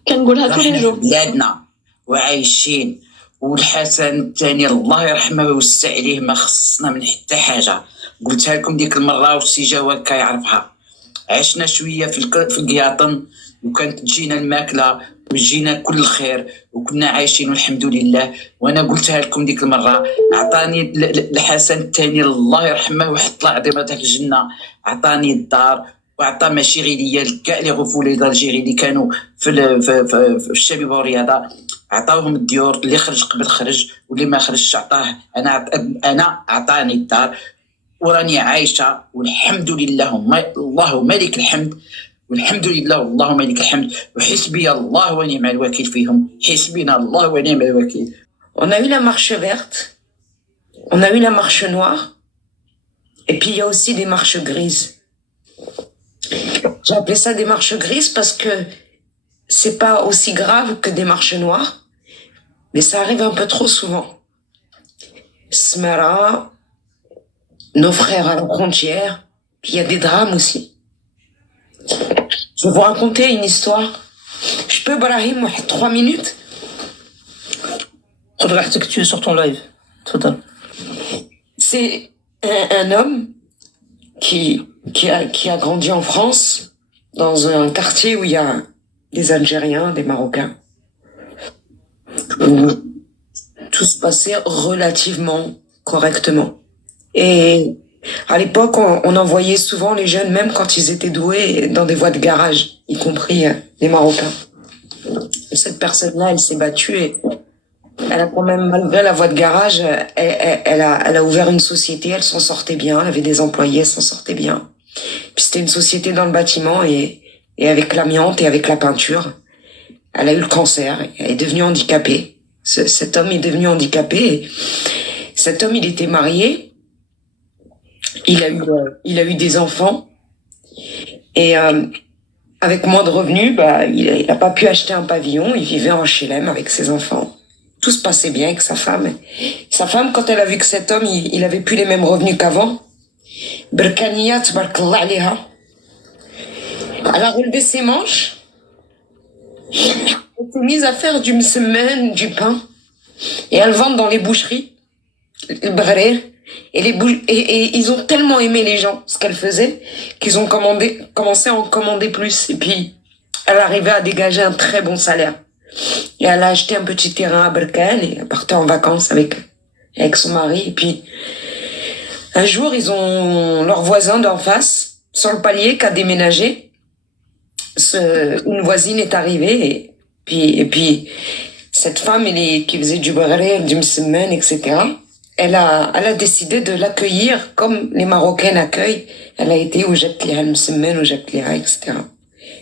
كنقولها tous les jours. بلادنا وعايشين والحسن الثاني الله يرحمه ويوسع عليه ما خصنا من حتى حاجه. قلتها لكم ديك المره وشي جواد كيعرفها. عشنا شويه في القياطن وكانت تجينا الماكله وجينا كل الخير وكنا عايشين والحمد لله. وانا قلتها لكم ديك المره عطاني الحسن الثاني الله يرحمه ويحط له عظيمه في الجنه. عطاني الدار وعطى ماشي غير ليا كاع لي غفولي دالجيري اللي كانوا في الشباب والرياضه عطاوهم الديور. اللي خرج قبل خرج واللي ما خرجش عطاه. انا عطاني الدار وراني عايشه والحمد لله. الله ملك الحمد والحمد لله والله ملك الحمد وحسبي الله ونعم الوكيل فيهم. حسبنا الله ونعم الوكيل. On a eu la marche verte, on a eu la marche noire, et puis il y a aussi des marches grises. J'ai appelé ça des marches grises parce que c'est pas aussi grave que des marches noires, mais ça arrive un peu trop souvent. Smara, nos frères à la frontière, puis il y a des drames aussi. Je vais vous raconter une histoire. Je peux, Brahim, 3 minutes? راحتك tu es sur ton live. تفضل. C'est un homme qui a grandi en France, dans un quartier où il y a des Algériens, des Marocains, où tout se passait relativement correctement. Et à l'époque, on envoyait souvent les jeunes, même quand ils étaient doués, dans des voies de garage, y compris les Marocains. Et cette personne-là, elle s'est battue et Elle a quand même, malgré la voie de garage, elle a ouvert une société, elle s'en sortait bien, elle avait des employés, elle s'en sortait bien. Puis c'était une société dans le bâtiment et avec l'amiante et avec la peinture, elle a eu le cancer, elle est devenue handicapée. Cet homme est devenu handicapé. Et cet homme, il était marié, il a eu des enfants et avec moins de revenus, bah, il a pas pu acheter un pavillon, il vivait en HLM avec ses enfants. Tout se passait bien avec sa femme. Sa femme, quand elle a vu que cet homme, il avait plus les mêmes revenus qu'avant, Berkania, tbarkallah alayha, elle a relevé ses manches, elle s'est mise à faire du msemen, du pain, et elle vend dans les boucheries, le brer, et ils ont tellement aimé les gens, ce qu'elle faisait, qu'ils ont commencé à en commander plus. Et puis, elle arrivait à dégager un très bon salaire. Et elle a acheté un petit terrain à Berkane et elle partait en vacances avec son mari. Et puis, un jour, ils ont leur voisin d'en face, sur le palier, qui a déménagé. Une voisine est arrivée et puis cette femme, qui faisait du béré, du msemen, etc., elle a décidé de l'accueillir comme les Marocains accueillent. Elle a été au Jetliha, le msemen, au Jetliha, etc.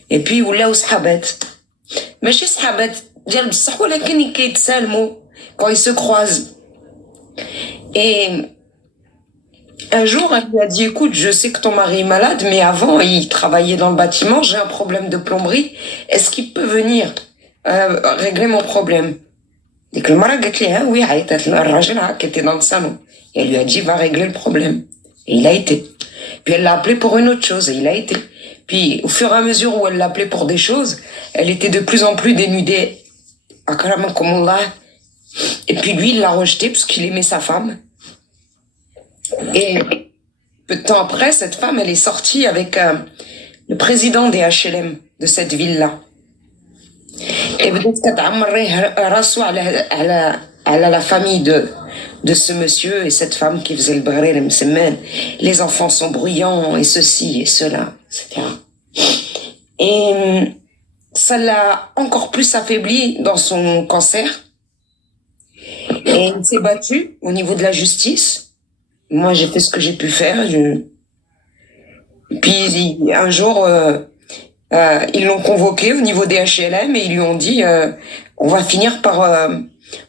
Et puis, ou là, au Sahabat. Mais chez Sahabat, dial bsah, ولكن يتسالموا quand ils se croisent. Et un jour, elle lui a dit, écoute, je sais que ton mari est malade, mais avant, il travaillait dans le bâtiment, j'ai un problème de plomberie, est-ce qu'il peut venir régler mon problème? Et que le mari a dit, oui, qui était dans le salon. Et elle lui a dit, va régler le problème. Et il a été. Puis elle l'a appelé pour une autre chose, et il a été. Puis au fur et à mesure où elle l'appelait pour des choses, elle était de plus en plus dénudée. Et puis lui, il l'a rejeté parce qu'il aimait sa femme. Et peu de temps après, cette femme, elle est sortie avec le président des HLM de cette ville-là. Et à la famille de ce monsieur et cette femme qui faisait le bré, le msemen. Les enfants sont bruyants et ceci et cela, etc. Et ça l'a encore plus affaibli dans son cancer. Et il s'est battu au niveau de la justice. Moi, j'ai fait ce que j'ai pu faire. Puis un jour, ils l'ont convoqué au niveau des HLM et ils lui ont dit on va finir par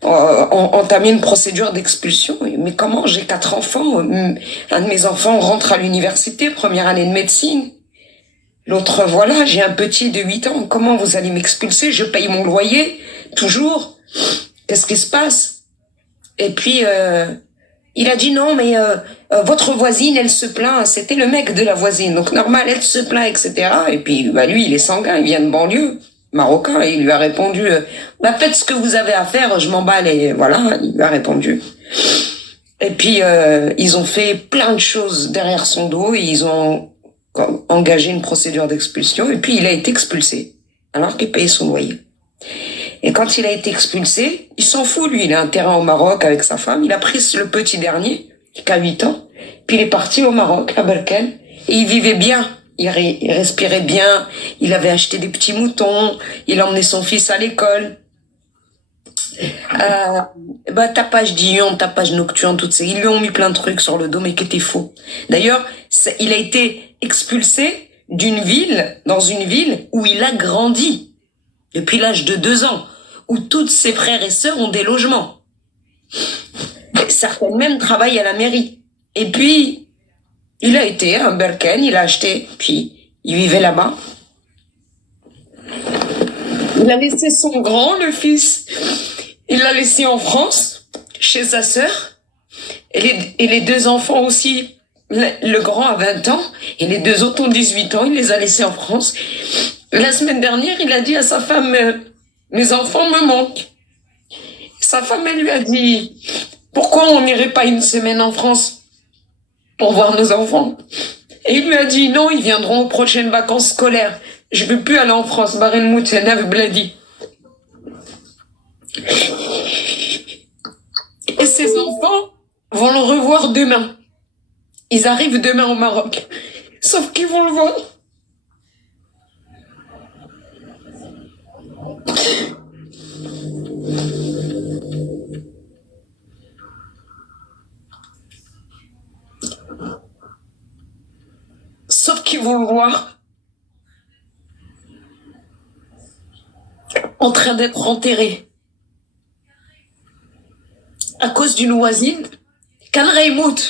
entamer une procédure d'expulsion. Mais comment? J'ai 4 enfants. Un de mes enfants rentre à l'université, première année de médecine. L'autre, voilà, j'ai un petit de 8 ans. Comment vous allez m'expulser? Je paye mon loyer, toujours. Qu'est-ce qui se passe? Et puis, il a dit non, mais votre voisine, elle se plaint. C'était le mec de la voisine. Donc, normal, elle se plaint, etc. Et puis, bah, lui, il est sanguin, il vient de banlieue, marocain. Et il lui a répondu, bah, faites ce que vous avez à faire, je m'emballe. Et voilà, il lui a répondu. Et puis, ils ont fait plein de choses derrière son dos et ils ont engagé une procédure d'expulsion. Et puis, il a été expulsé, alors qu'il payait son loyer. Et quand il a été expulsé, il s'en fout, lui. Il a un terrain au Maroc avec sa femme. Il a pris le petit dernier, qui a 8 ans. Puis il est parti au Maroc, à Berkane. Et il vivait bien. Il respirait bien. Il avait acheté des petits moutons. Il emmenait son fils à l'école. Tapage diurne, tapage nocturne, toutes ces. Ils lui ont mis plein de trucs sur le dos, mais qui étaient faux. D'ailleurs, il a été expulsé dans une ville où il a grandi. Depuis l'âge de 2 ans. Où toutes ses frères et sœurs ont des logements. Certaines même travaillent à la mairie. Et puis, il a été à Berkane, il a acheté, puis il vivait là-bas. Il a laissé son grand, le fils, il l'a laissé en France, chez sa sœur, et les 2 enfants aussi, le grand a 20 ans, et les 2 autres ont 18 ans, il les a laissés en France. La semaine dernière, il a dit à sa femme, mes enfants me manquent. Sa femme, elle lui a dit, pourquoi on n'irait pas une semaine en France pour voir nos enfants? Et il lui a dit, non, ils viendront aux prochaines vacances scolaires. Je ne veux plus aller en France. Barren Moutsenav Bladi. Et ses enfants vont le revoir demain. Ils arrivent demain au Maroc. Sauf qu'ils vont le voir. sauf qu'ils vont le voir en train d'être enterré à cause d'une voisine. Quand Raimout,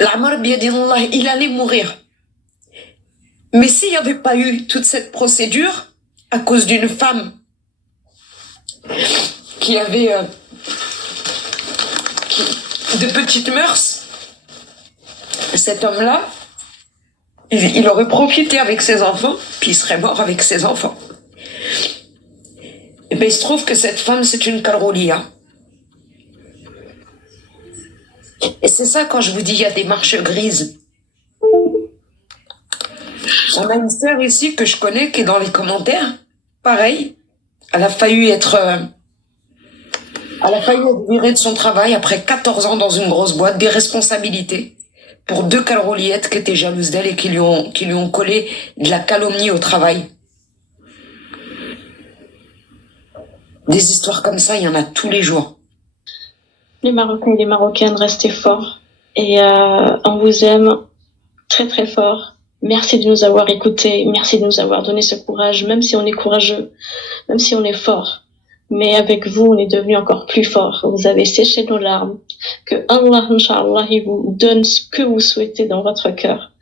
l'Amar Biadillah, il allait mourir. Mais s'il n'y avait pas eu toute cette procédure, à cause d'une femme qui avait de petites mœurs, cet homme-là, il aurait profité avec ses enfants, puis il serait mort avec ses enfants. Et bien il se trouve que cette femme, c'est une Karoulia. Et c'est ça, quand je vous dis, il y a des marches grises. On a une sœur ici que je connais qui est dans les commentaires. Pareil, elle a failli être virée de son travail après 14 ans dans une grosse boîte, des responsabilités pour 2 calroliettes qui étaient jalouses d'elle et qui lui ont collé de la calomnie au travail. Des histoires comme ça, il y en a tous les jours. Les Marocains et les Marocaines, restez forts. Et on vous aime très très fort. Merci de nous avoir écoutés. Merci de nous avoir donné ce courage, même si on est courageux, même si on est fort. Mais avec vous, on est devenu encore plus fort. Vous avez séché nos larmes. Que Allah, Inch'Allah, il vous donne ce que vous souhaitez dans votre cœur.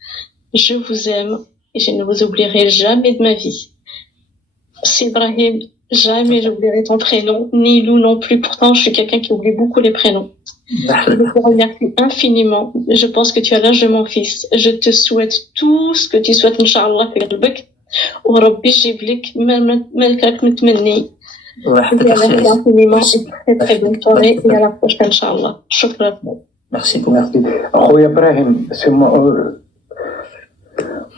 Je vous aime et je ne vous oublierai jamais de ma vie. C'est Ibrahim. Jamais j'oublierai ton prénom, ni Lou non plus. Pourtant, je suis quelqu'un qui oublie beaucoup les prénoms. Je te remercie infiniment. Je pense que tu as l'âge de mon fils. Je te souhaite tout ce que tu souhaites, Inch'Allah, في قلبك. وربي يجيب لك ما كانك متمني. Merci infiniment et très bonne soirée et à la prochaine, Inch'Allah. Shukran. Merci beaucoup. Merci. Roy Ibrahim, c'est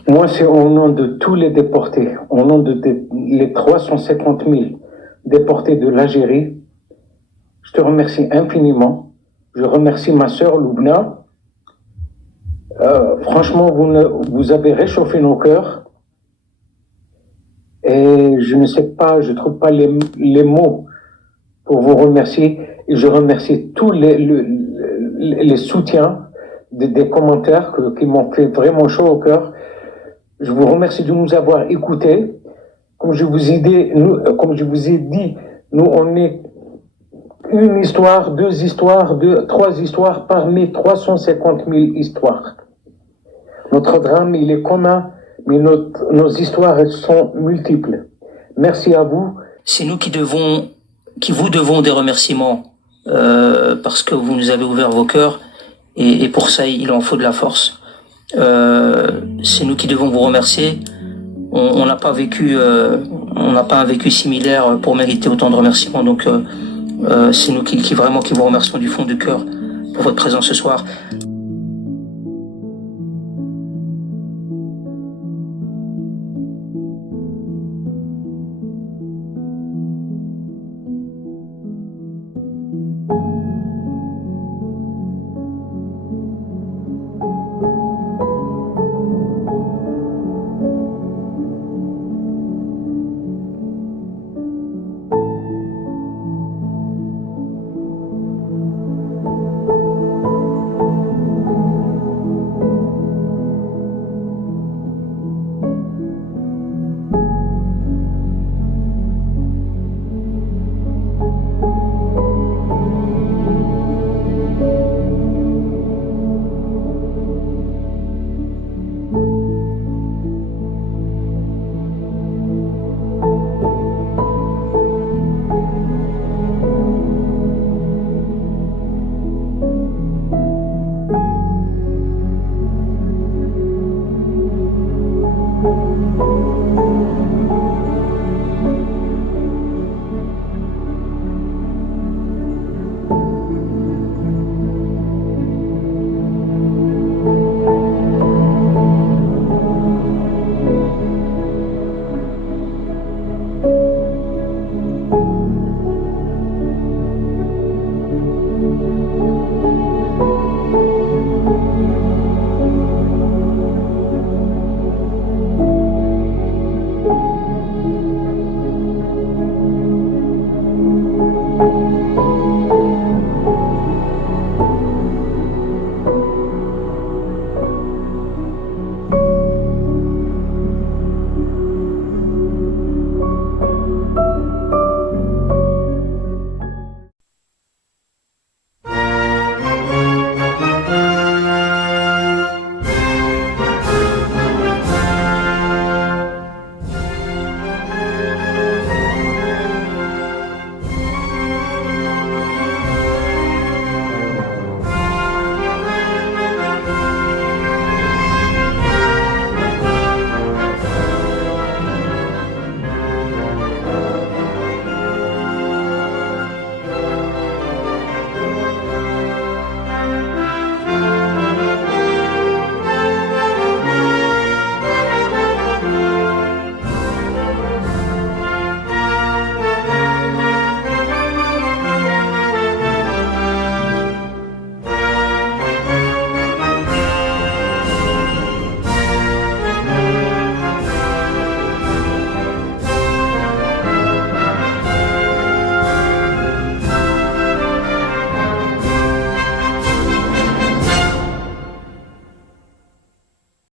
moi, c'est au nom de tous les déportés, au nom de les 350 000 déportés de l'Algérie. Je te remercie infiniment. Je remercie ma sœur Loubna. Franchement, vous avez réchauffé nos cœurs. Et je ne sais pas, je trouve pas les mots pour vous remercier. Et je remercie tous les soutiens des commentaires qui m'ont fait vraiment chaud au cœur. Je vous remercie de nous avoir écoutés. Comme je vous ai dit, nous, on est une histoire, 2 histoires, 3 histoires parmi 350 000 histoires. Notre drame, il est commun, mais nos histoires, elles sont multiples. Merci à vous. C'est nous qui vous devons des remerciements, parce que vous nous avez ouvert vos cœurs, et pour ça, il en faut de la force. C'est nous qui devons vous remercier. On n'a pas un vécu similaire pour mériter autant de remerciements. Donc, c'est nous qui vraiment qui vous remercions du fond du cœur pour votre présence ce soir.